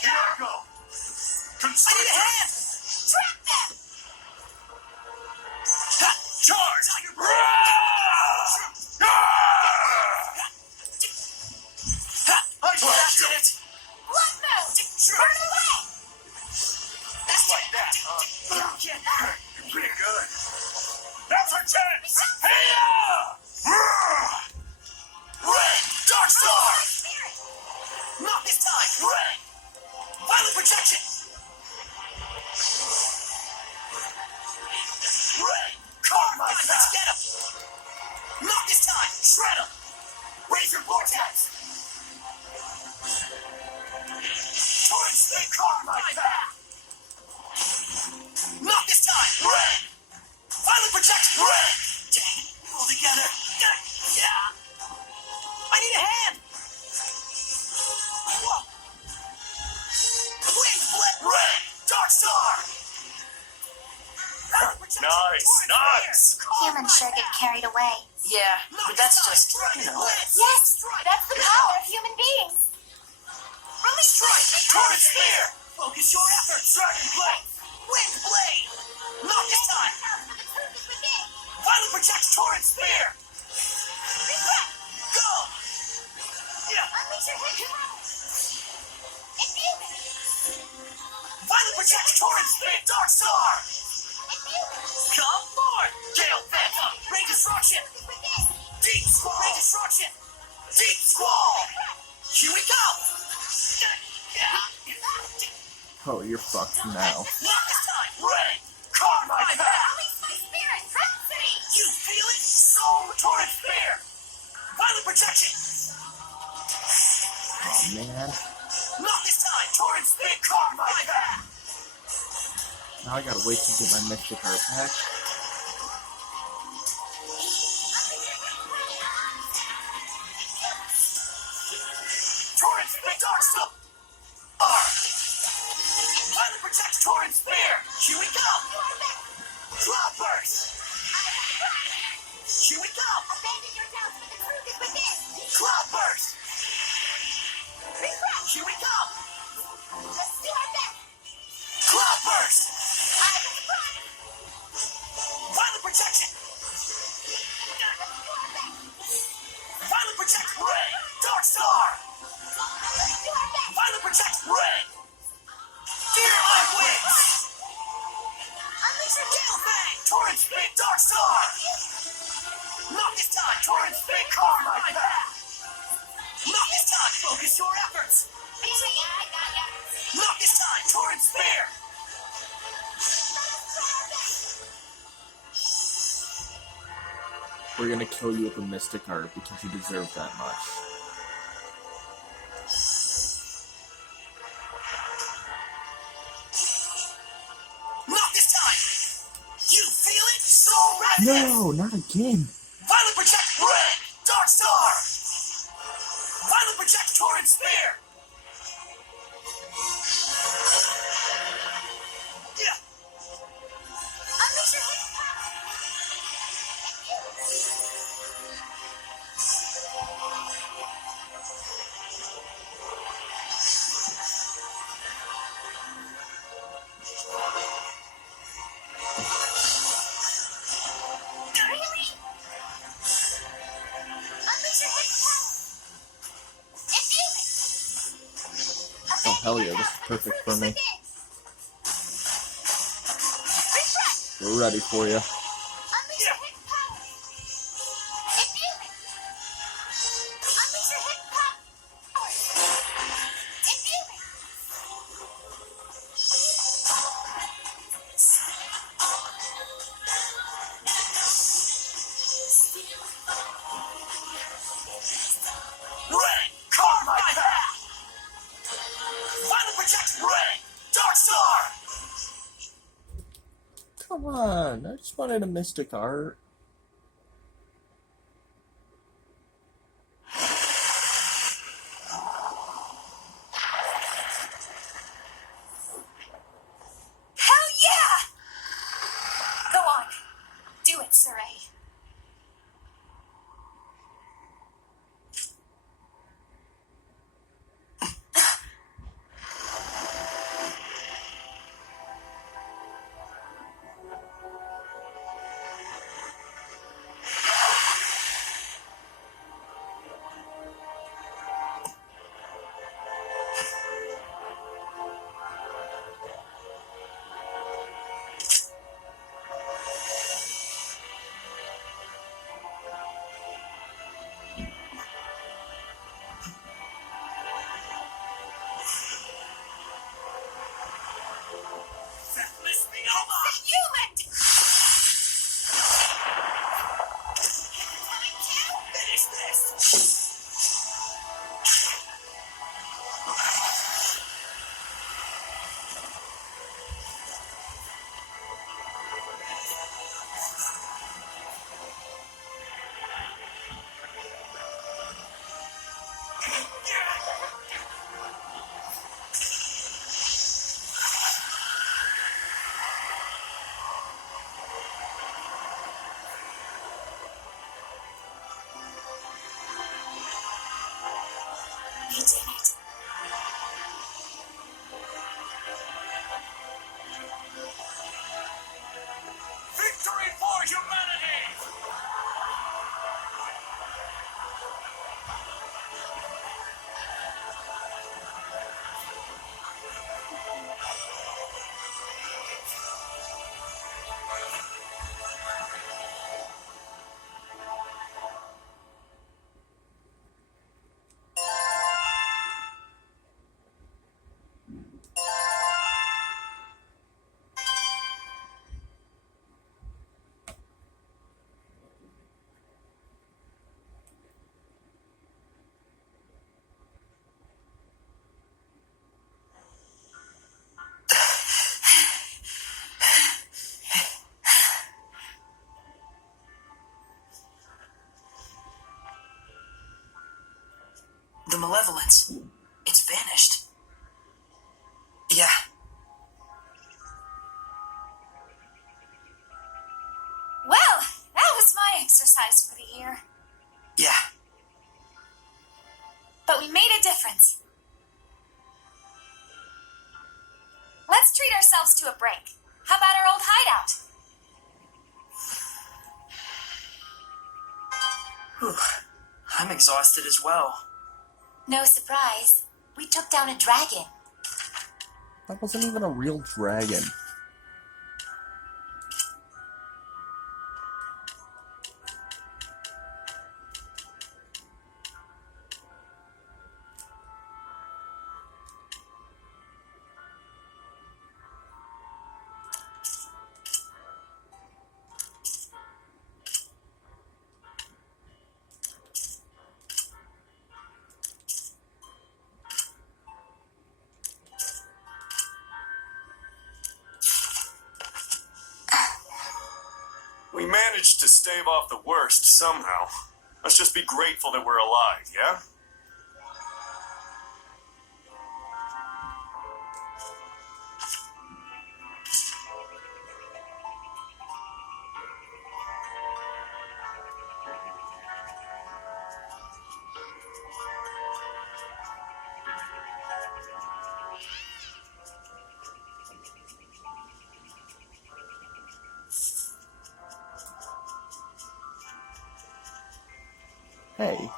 Here I go! I need a hand! Trap them! Charge! Tiger Blade! I got That you! did it! Blood mode! Burn away! That's Like that, huh? You get hurt! Pretty good. That's our chance! Hey-ya! Red! Dark Star! Spirit! Not this time! Red! Violent Protection! Red! Carmine! Let's get him! Not this time! Shred him! Razor Vortex! Torrent Spin Carmine back! Not this time! Red! Violent Protection! Red! Dang it! Pull together! Yeah! I need a hand! Whoa! Wind Flip! Red! Dark Star! Nice, nice! Humans sure get carried away. Yeah, but that's just, you know. Yes, that's the power of human beings. Release strike! Torrent spear! Focus your efforts! Dragon blade! Wind blade! Not this time! Violent project torrent spear! Go! Yeah! Unleash your hit control. Violent project torrent spear! Dark Star! Come forth! Gale Phantom! Ray Destruction! Deep Squall! Ray Destruction! Deep Squall! Here we go! Oh, you're fucked now. Not this time! Ray! Carve my path! Release my spirit, Rhapsody. You feel it? Soul Torrent Spear! Violent protection! Oh, man. Not this time! Torrent Spear! Carve my path! Now I gotta wait to get my Mystic Heart back. Torrent Spear! Dark Steel! Violent protect Torrent Spear! Here we go! Cloud Burst! Here we go! Abandon your doubts, but the truth is within. Cloud Burst! Refresh. Here we go! Let's do our best. Cloud Burst! I will surprise. Violent protection! Violent protect Ray! Dark Star! Let's do our best. Violent protect Ray! Fear my wings! Unleash your Gale Fang! Torrent Speed Dark Star! Not this time! Torrent Speed Carve my path! Not this time! Focus your efforts! I got ya. Not this time! Torrent Spear! We're gonna kill you with a Mystic Heart because you deserve that much. Not this time! You feel it? Soul Redness! No, not again. Violent Project Red! Dark Star! Violent Project Torrent Spear! Yeah! Unleash your hidden power. Really? Unleash your hidden power. Infuse it. Oh, hell yeah, this is perfect for me. Refresh. We're ready for you. Unleash your hidden power. Infuse it. Unleash your hidden power. Infuse it. Ray! Carve my path! Violent Project Ray! Dark Star! Come on, I just wanted a Mystic Heart. Hell yeah! Go on. Do it, Saray. Deathless Mioma! Human! Finish this! We did it. Victory for humanity! The malevolence. It's vanished. Yeah. Well, that was my exercise for the year. Yeah. But we made a difference. Let's treat ourselves to a break. How about our old hideout? Whew. I'm exhausted as well. No surprise. We took down a dragon. That wasn't even a real dragon. We managed to stave off the worst somehow. Let's just be grateful that we're alive, yeah? Hey,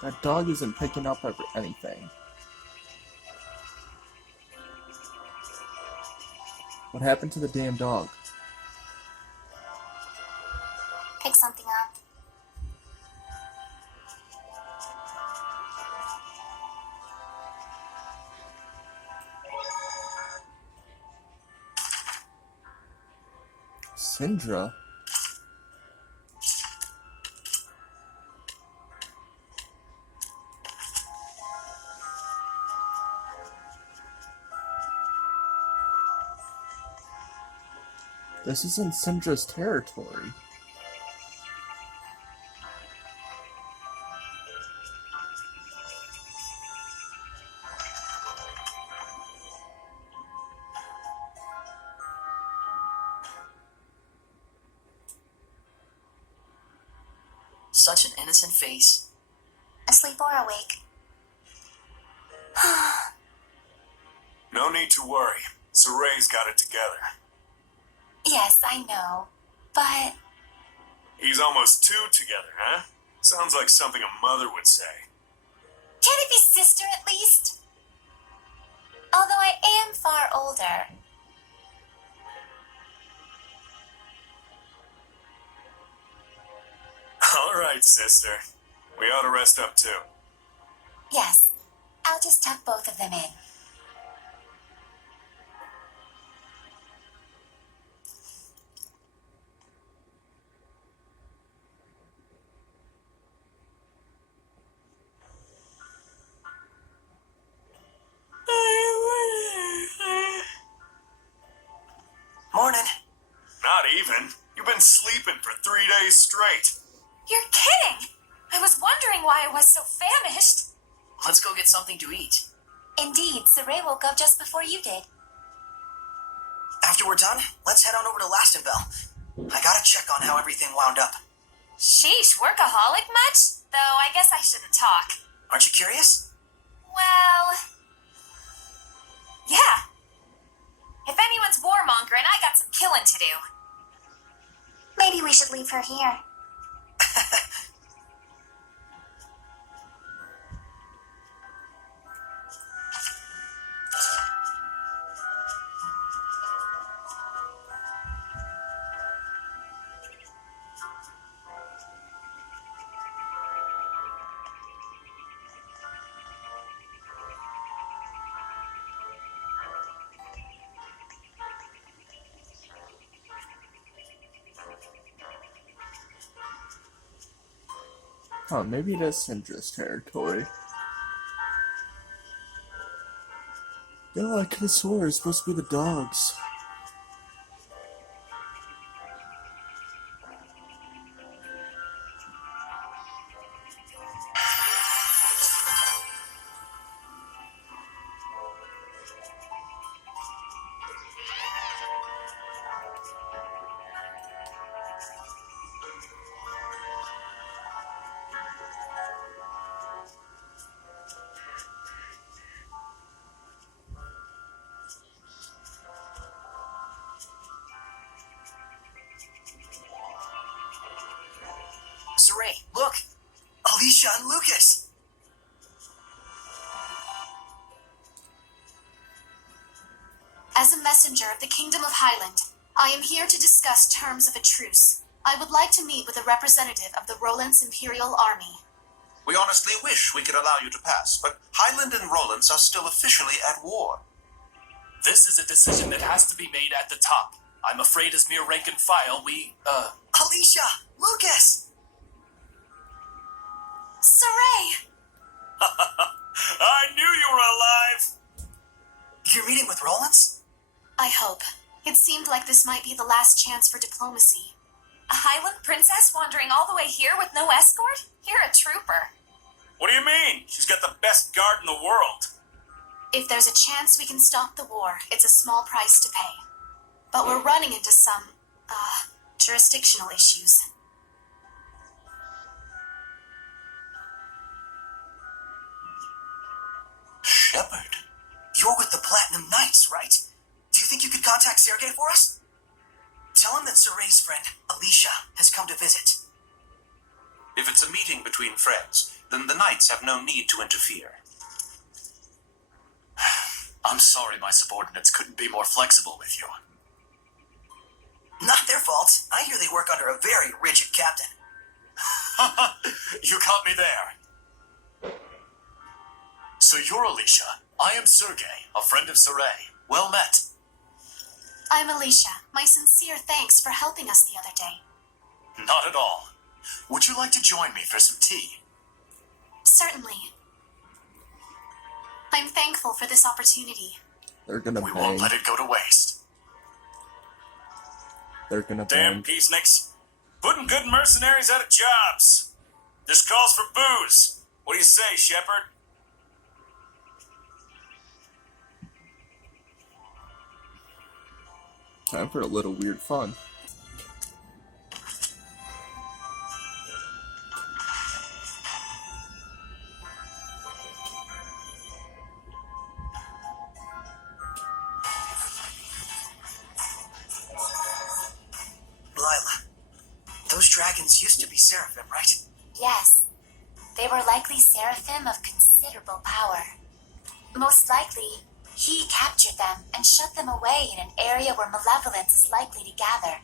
that dog isn't picking up anything. What happened to the damn dog? Pick something up. Syndra? This isn't Syndra's territory. Such an innocent face. Asleep or awake? No need to worry. Saray's got it together. Yes, I know. But He's almost two together, huh? Sounds like something a mother would say. can it be sister at least? Although I am far older. All right, sister. We ought to rest up too. Yes, I'll just tuck both of them in. Morning. Not even. You've been sleeping for 3 days straight. You're kidding! I was wondering why I was so famished. Let's go get something to eat. Indeed, Saray woke up just before you did. After we're done, let's head on over to Lastonville. I gotta check on how everything wound up. Sheesh, workaholic much? Though I guess I shouldn't talk. Aren't you curious? Well, yeah. If anyone's warmongering, I got some killing to do. Maybe we should leave her here. Oh, maybe it is Syndra's territory. Yeah, I could have swore it's supposed to be the dogs. Saray, look! Alicia and Lucas! As a messenger of the Kingdom of Highland, I am here to discuss terms of a truce. I would like to meet with a representative of the Roland's Imperial Army. We honestly wish we could allow you to pass, but Highland and Roland's are still officially at war. This is a decision that has to be made at the top. I'm afraid as mere rank and file, Alicia! Lucas! Saray! I knew you were alive! You're meeting with Roland's? I hope. It seemed like this might be the last chance for diplomacy. A Highland princess wandering all the way here with no escort? You're a trooper. What do you mean? She's got the best guard in the world. If there's a chance we can stop the war, it's a small price to pay. But we're running into some, jurisdictional issues. Shepard? You're with the Platinum Knights, right? Do you think you could contact Sergei for us? Tell him that Saray's friend, Alicia, has come to visit. If it's a meeting between friends, then the Knights have no need to interfere. I'm sorry my subordinates couldn't be more flexible with you. Not their fault. I hear they work under a very rigid captain. You caught me there. So you're Alicia. I am Sergei, a friend of Saray. Well met. I'm Alicia. My sincere thanks for helping us the other day. Not at all. Would you like to join me for some tea? Certainly. I'm thankful for this opportunity. They're gonna We bang. won't let it go to waste. They're gonna Damn bang. peaceniks. Putting good mercenaries out of jobs. This calls for booze. What do you say, Shepard? Time for a little weird fun. Lila, those dragons used to be seraphim, right? Yes. They were likely seraphim of considerable power. Most likely, he captured them and shut them away in an area where malevolence is likely to gather.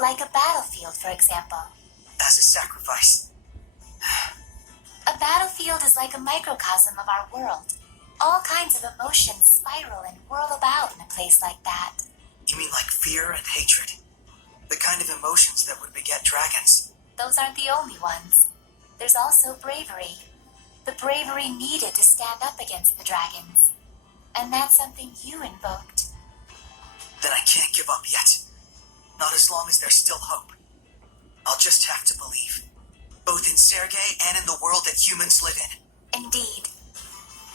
Like a battlefield, for example. As a sacrifice. A battlefield is like a microcosm of our world. All kinds of emotions spiral and whirl about in a place like that. You mean like fear and hatred? The kind of emotions that would beget dragons. Those aren't the only ones. There's also bravery. The bravery needed to stand up against the dragons. And that's something you invoked. Then I can't give up yet. Not as long as there's still hope. I'll just have to believe. Both in Sergei and in the world that humans live in. Indeed.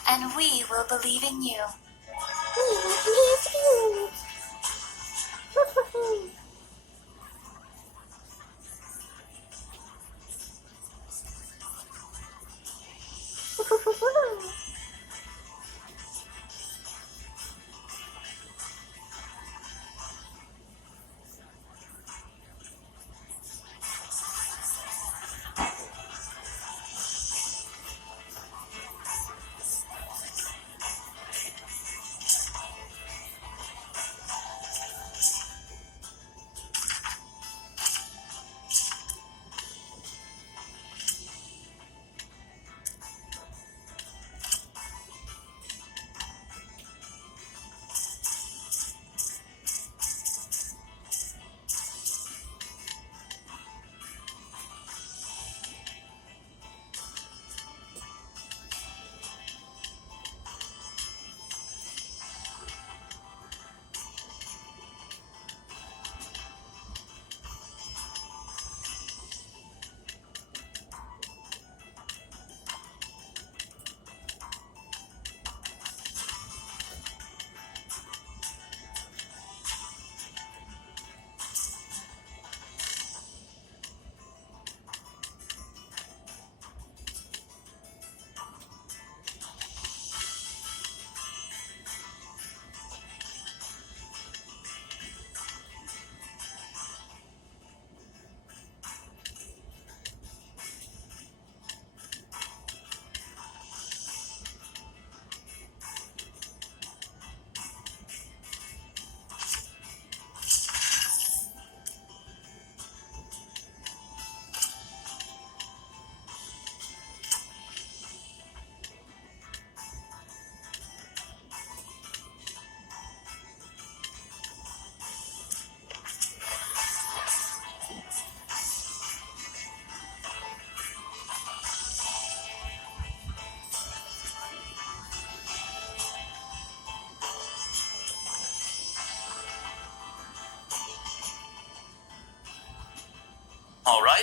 And we will believe in you.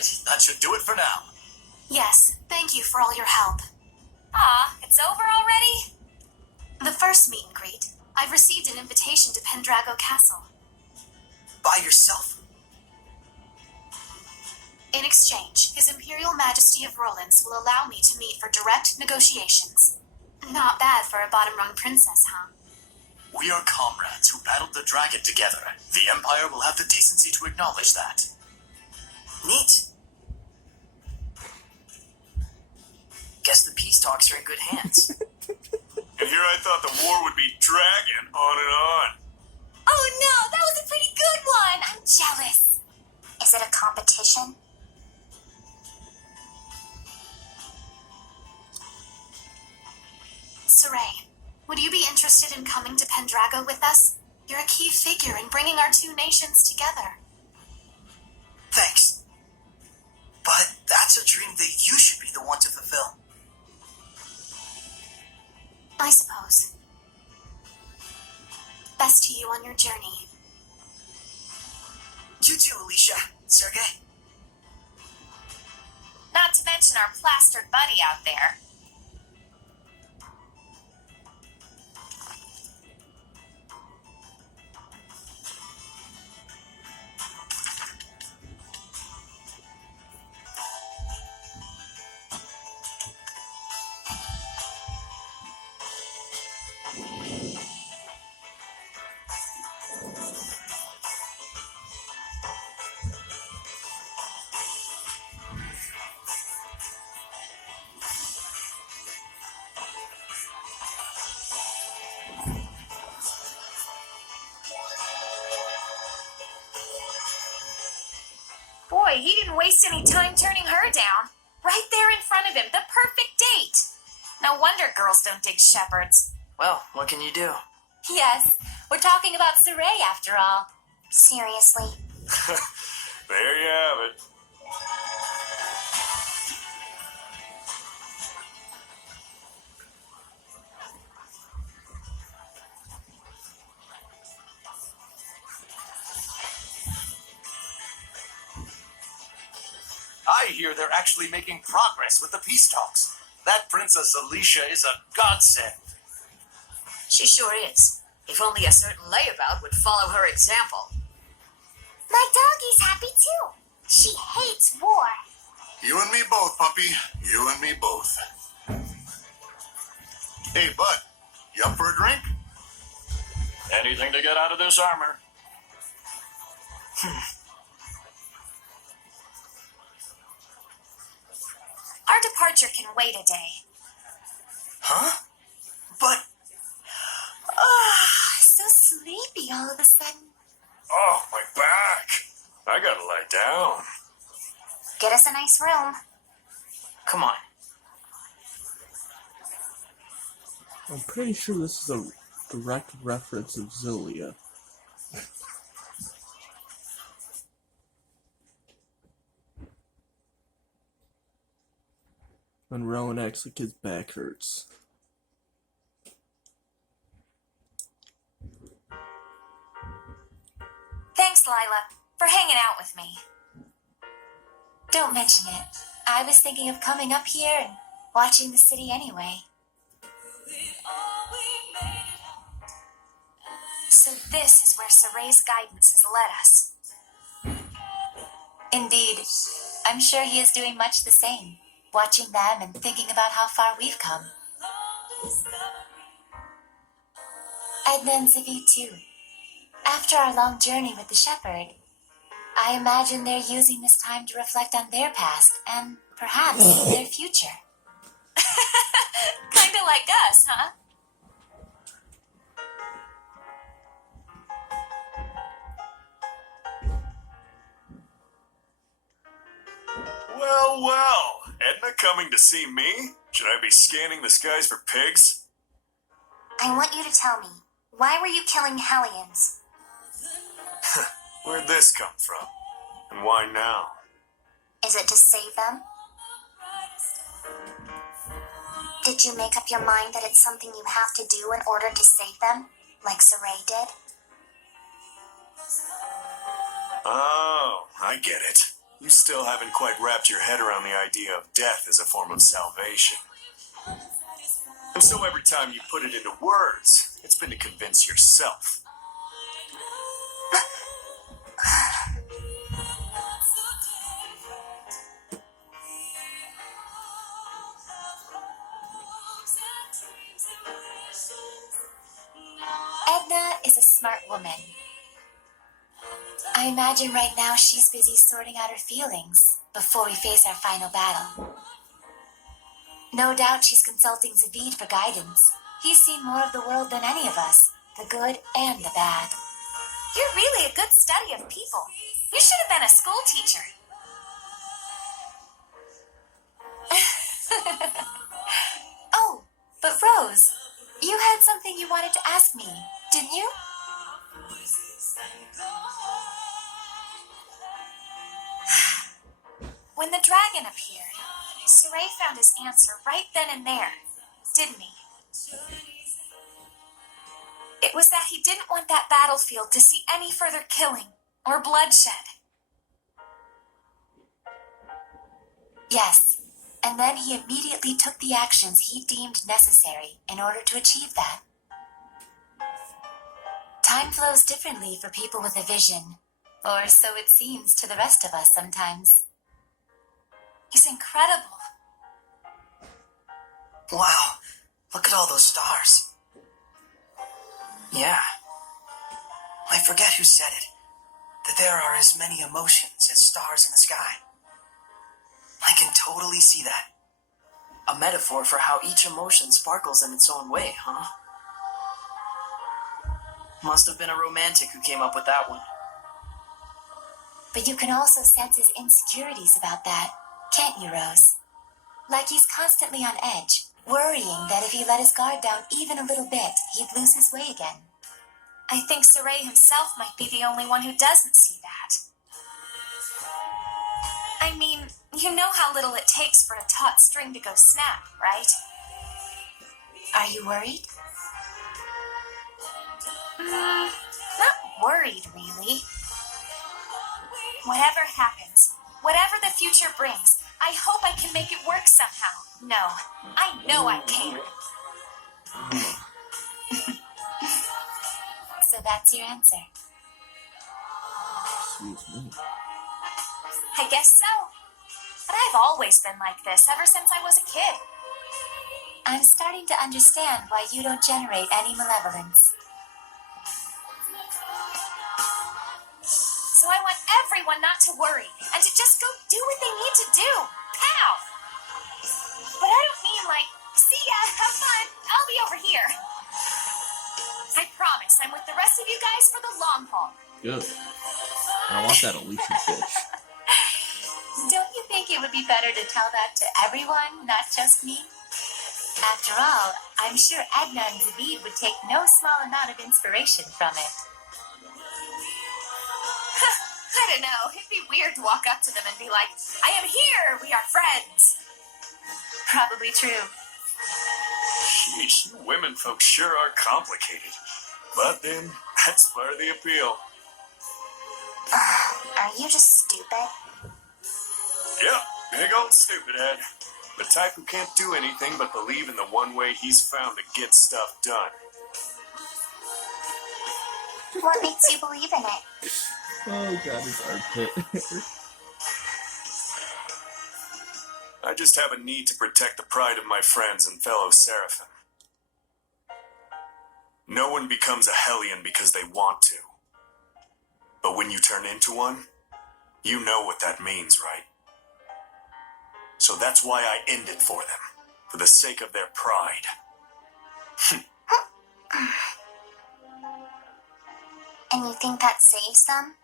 right, that should do it for now. Yes, thank you for all your help. Ah, it's over already? The first meet and greet, I've received an invitation to Pendrago Castle. By yourself? In exchange, His Imperial Majesty of Rollins will allow me to meet for direct negotiations. Not bad for a bottom-rung princess, huh? We are comrades who battled the dragon together. The Empire will have the decency to acknowledge that. Neat. Guess the peace talks are in good hands. And here I thought the war would be dragging on and on. Oh no, that was a pretty good one! I'm jealous. Is it a competition? Saray, would you be interested in coming to Pendrago with us? You're a key figure in bringing our two nations together. Thanks. But that's a dream that you should be the one to fulfill. I suppose. Best to you on your journey. You too, Alicia. Sergey. Not to mention our plastered buddy out there. Boy, he didn't waste any time turning her down. Right there in front of him, the perfect date. No wonder girls don't dig shepherds. Well, what can you do? Yes, we're talking about Saray after all. Seriously. There you have it. I hear they're actually making progress with the peace talks. That Princess Alicia is a godsend. She sure is. If only a certain layabout would follow her example. My doggie's happy too. She hates war. You and me both, puppy. You and me both. Hey, bud. You up for a drink? Anything to get out of this armor. Our departure can wait a day. Huh? But So sleepy all of a sudden. Oh, my back. I gotta lie down. Get us a nice room. Come on. I'm pretty sure this is a direct reference of Zilia. When Rowan acts like his back hurts. Thanks, Lila, for hanging out with me. Don't mention it. I was thinking of coming up here and watching the city anyway. So this is where Saray's guidance has led us. Indeed, I'm sure he is doing much the same, watching them and thinking about how far we've come. Edna and Zippy too. After our long journey with the shepherd, I imagine they're using this time to reflect on their past and perhaps their future. Kinda like us, huh? Well, well. Edna coming to see me? Should I be scanning the skies for pigs? I want you to tell me, why were you killing Hellions? Where'd this come from? And why now? Is it to save them? Did you make up your mind that it's something you have to do in order to save them, like Saray did? Oh, I get it. You still haven't quite wrapped your head around the idea of death as a form of salvation. And so every time you put it into words, it's been to convince yourself. Edna is a smart woman. I imagine right now she's busy sorting out her feelings before we face our final battle. No doubt she's consulting Zavid for guidance. He's seen more of the world than any of us, the good and the bad. You're really a good study of people. You should have been a school teacher. Oh, but Rose, you had something you wanted to ask me, didn't you? When the dragon appeared, Saray found his answer right then and there, didn't he? It was that he didn't want that battlefield to see any further killing or bloodshed. Yes, and then he immediately took the actions he deemed necessary in order to achieve that. Time flows differently for people with a vision, or so it seems to the rest of us sometimes. He's incredible. Wow, look at all those stars. Yeah. I forget who said it, that there are as many emotions as stars in the sky. I can totally see that. A metaphor for how each emotion sparkles in its own way, huh? Must have been a romantic who came up with that one. But you can also sense his insecurities about that, can't you, Rose? Like he's constantly on edge, worrying that if he let his guard down even a little bit, he'd lose his way again. I think Saray himself might be the only one who doesn't see that. I mean, you know how little it takes for a taut string to go snap, right? Are you worried? Not worried, really. Whatever happens, whatever the future brings, I hope I can make it work somehow. No, I know I can. So that's your answer. Excuse me. I guess so. But I've always been like this ever since I was a kid. I'm starting to understand why you don't generate any malevolence. So I want everyone not to worry and to just go do what they need to do. Pow! But I don't mean like, see ya, have fun, I'll be over here. I promise I'm with the rest of you guys for the long haul. Good. I want that Alicia bitch. Don't you think it would be better to tell that to everyone, not just me? After all, I'm sure Edna and Zavid would take no small amount of inspiration from it. I don't know, it'd be weird to walk up to them and be like, I am here, we are friends. Probably true. Sheesh, you women folks sure are complicated. But then, that's part of the appeal. Are you just stupid? Yep, big old stupid head. The type who can't do anything but believe in the one way he's found to get stuff done. What makes you believe in it? Oh god, his armpit. I just have a need to protect the pride of my friends and fellow Seraphim. No one becomes a Hellion because they want to. But when you turn into one, you know what that means, right? So that's why I end it for them, for the sake of their pride. And you think that saves them?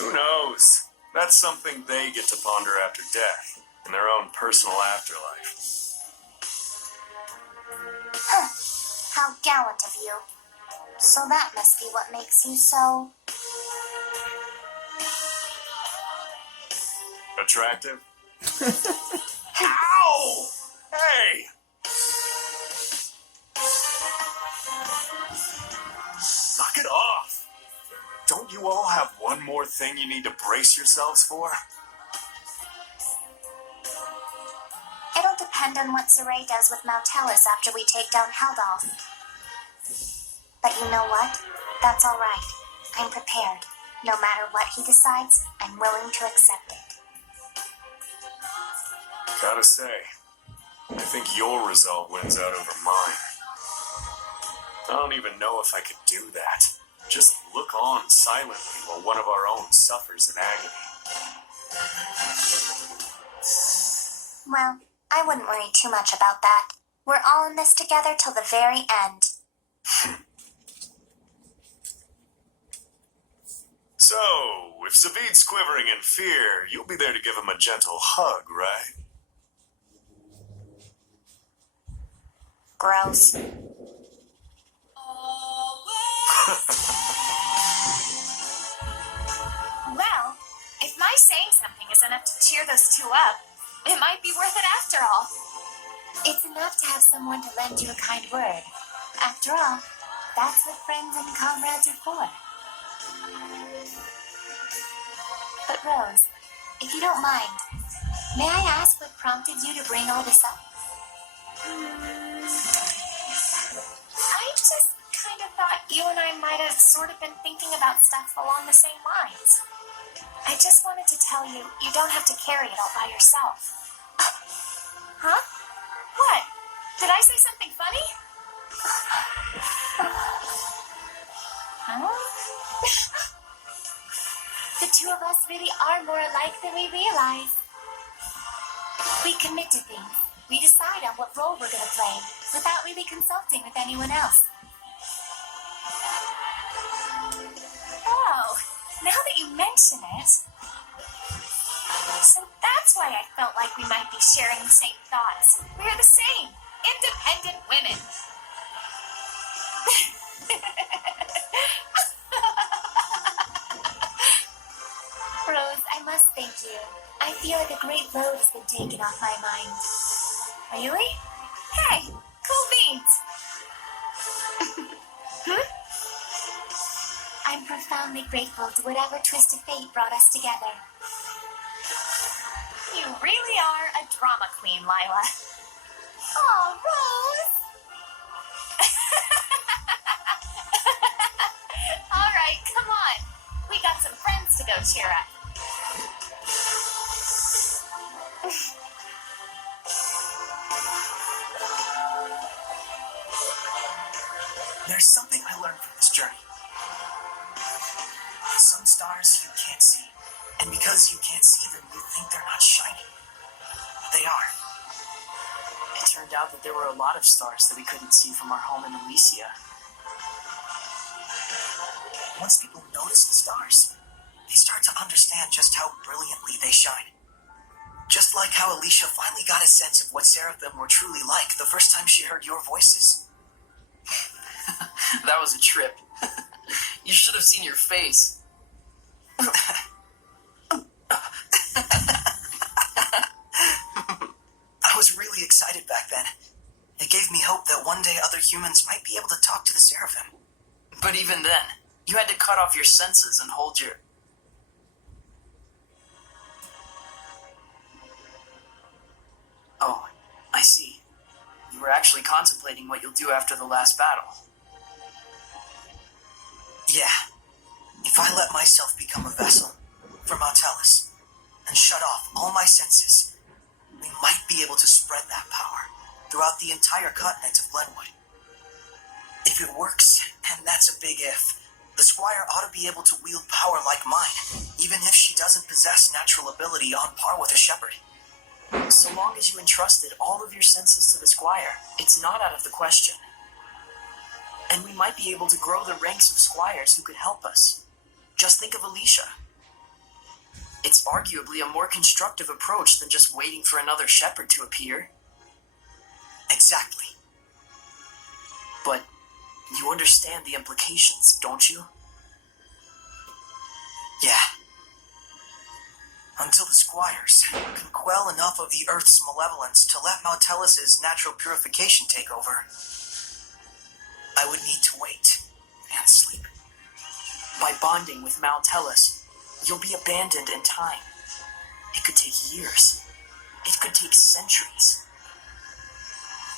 Who knows? That's something they get to ponder after death, in their own personal afterlife. How gallant of you. So that must be what makes you so... Attractive? Ow! Hey! Knock it off! Don't Don't you all have one more thing you need to brace yourselves for? It'll depend on what Saray does with Mautellus after we take down Heldolf. But you know what? That's alright. I'm prepared. No matter what he decides, I'm willing to accept it. Gotta say, I think your resolve wins out over mine. I don't even know if I could do that. Just look on silently while one of our own suffers in agony. Well, I wouldn't worry too much about that. We're all in this together till the very end. So, if Zavid's quivering in fear, you'll be there to give him a gentle hug, right? Gross. Well, if my saying something is enough to cheer those two up, it might be worth it after all. It's enough to have someone to lend you a kind word. After all, that's what friends and comrades are for. But Rose, if you don't mind, may I ask what prompted you to bring all this up? I just kind of thought you and I might have sort of been thinking about stuff along the same lines. I just wanted to tell you, you don't have to carry it all by yourself. Huh? What? Did I say something funny? Huh? The two of us really are more alike than we realize. We commit to things. We decide on what role we're going to play without really consulting with anyone else. Oh, now that you mention it. So that's why I felt like we might be sharing the same thoughts. We're the same. Independent women. Rose, I must thank you. I feel like a great load has been taken off my mind. Really? Hey, cool beans. I'm profoundly grateful to whatever twist of fate brought us together. You really are a drama queen, Lila. Oh, Rose! All right, come on. We got some friends to go cheer up. There's something I learned from this journey. Some stars you can't see, and because you can't see them, you think they're not shining. But they are. It turned out that there were a lot of stars that we couldn't see from our home in Elysia. Once people notice the stars, they start to understand just how brilliantly they shine. Just like how Alicia finally got a sense of what Seraphim were truly like the first time she heard your voices. That was a trip. You should have seen your face. I was really excited back then. It gave me hope that one day other humans might be able to talk to the Seraphim. But even then, you had to cut off your senses and hold your... Oh, I see. You were actually contemplating what you'll do after the last battle. Yeah. If I let myself become a vessel for Mautellus and shut off all my senses, we might be able to spread that power throughout the entire continent of Glenwood. If it works, and that's a big if, the Squire ought to be able to wield power like mine, even if she doesn't possess natural ability on par with a shepherd. So long as you entrusted all of your senses to the Squire, it's not out of the question. And we might be able to grow the ranks of squires who could help us. Just think of Alicia. It's arguably a more constructive approach than just waiting for another shepherd to appear. Exactly. But you understand the implications, don't you? Yeah. Until the Squires can quell enough of the Earth's malevolence to let Mautellus' natural purification take over, I would need to wait and sleep. By bonding with Mal Tellus, you'll be abandoned in time. It could take years. It could take centuries.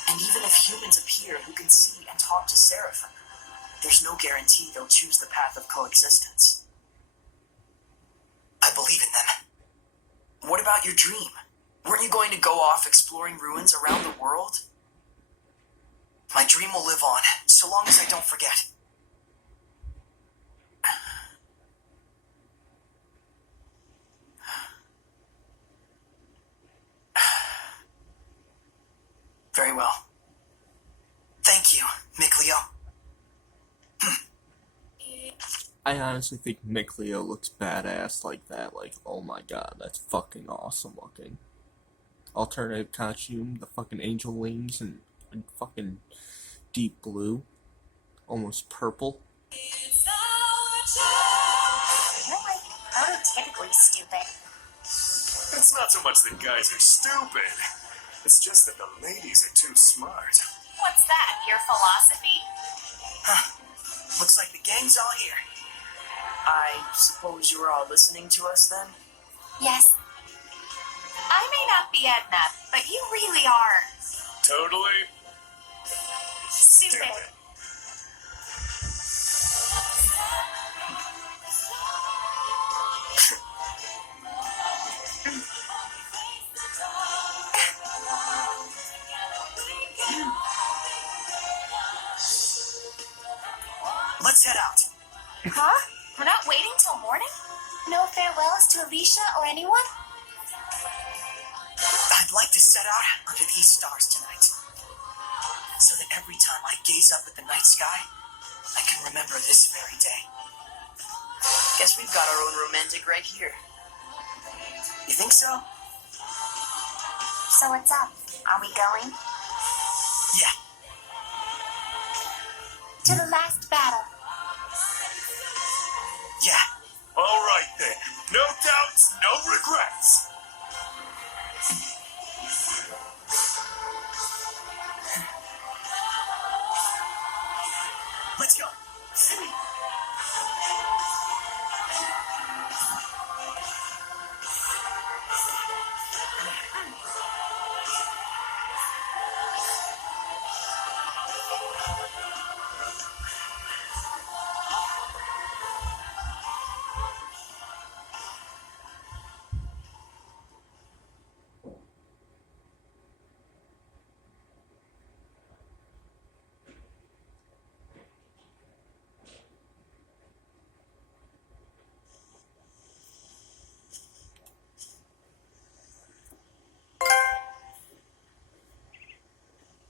And even if humans appear who can see and talk to Seraphim, there's no guarantee they'll choose the path of coexistence. I believe in them. What about your dream? Weren't you going to go off exploring ruins around the world? My dream will live on, so long as I don't forget. Very well. Thank you, Mikleo. I honestly think Mick Leo looks badass like that. Like, oh my god, that's fucking awesome looking. Alternative costume, the fucking angel wings, and fucking deep blue. Almost purple. You're like prototypically stupid. It's not so much that guys are stupid. It's just that the ladies are too smart. What's that, your philosophy? Looks like the gang's all here. I suppose you were all listening to us then? Yes. I may not be Edna, but you really are Totally stupid. Let's head out. Huh? We're not waiting till morning? No farewells to Alicia or anyone? I'd like to set out under these stars tonight, so that every time I gaze up at the night sky, I can remember this very day. Guess we've got our own romantic right here. You think so? So what's up? Are we going? Yeah. To the last battle. Yeah. All right then. No doubts, no regrets.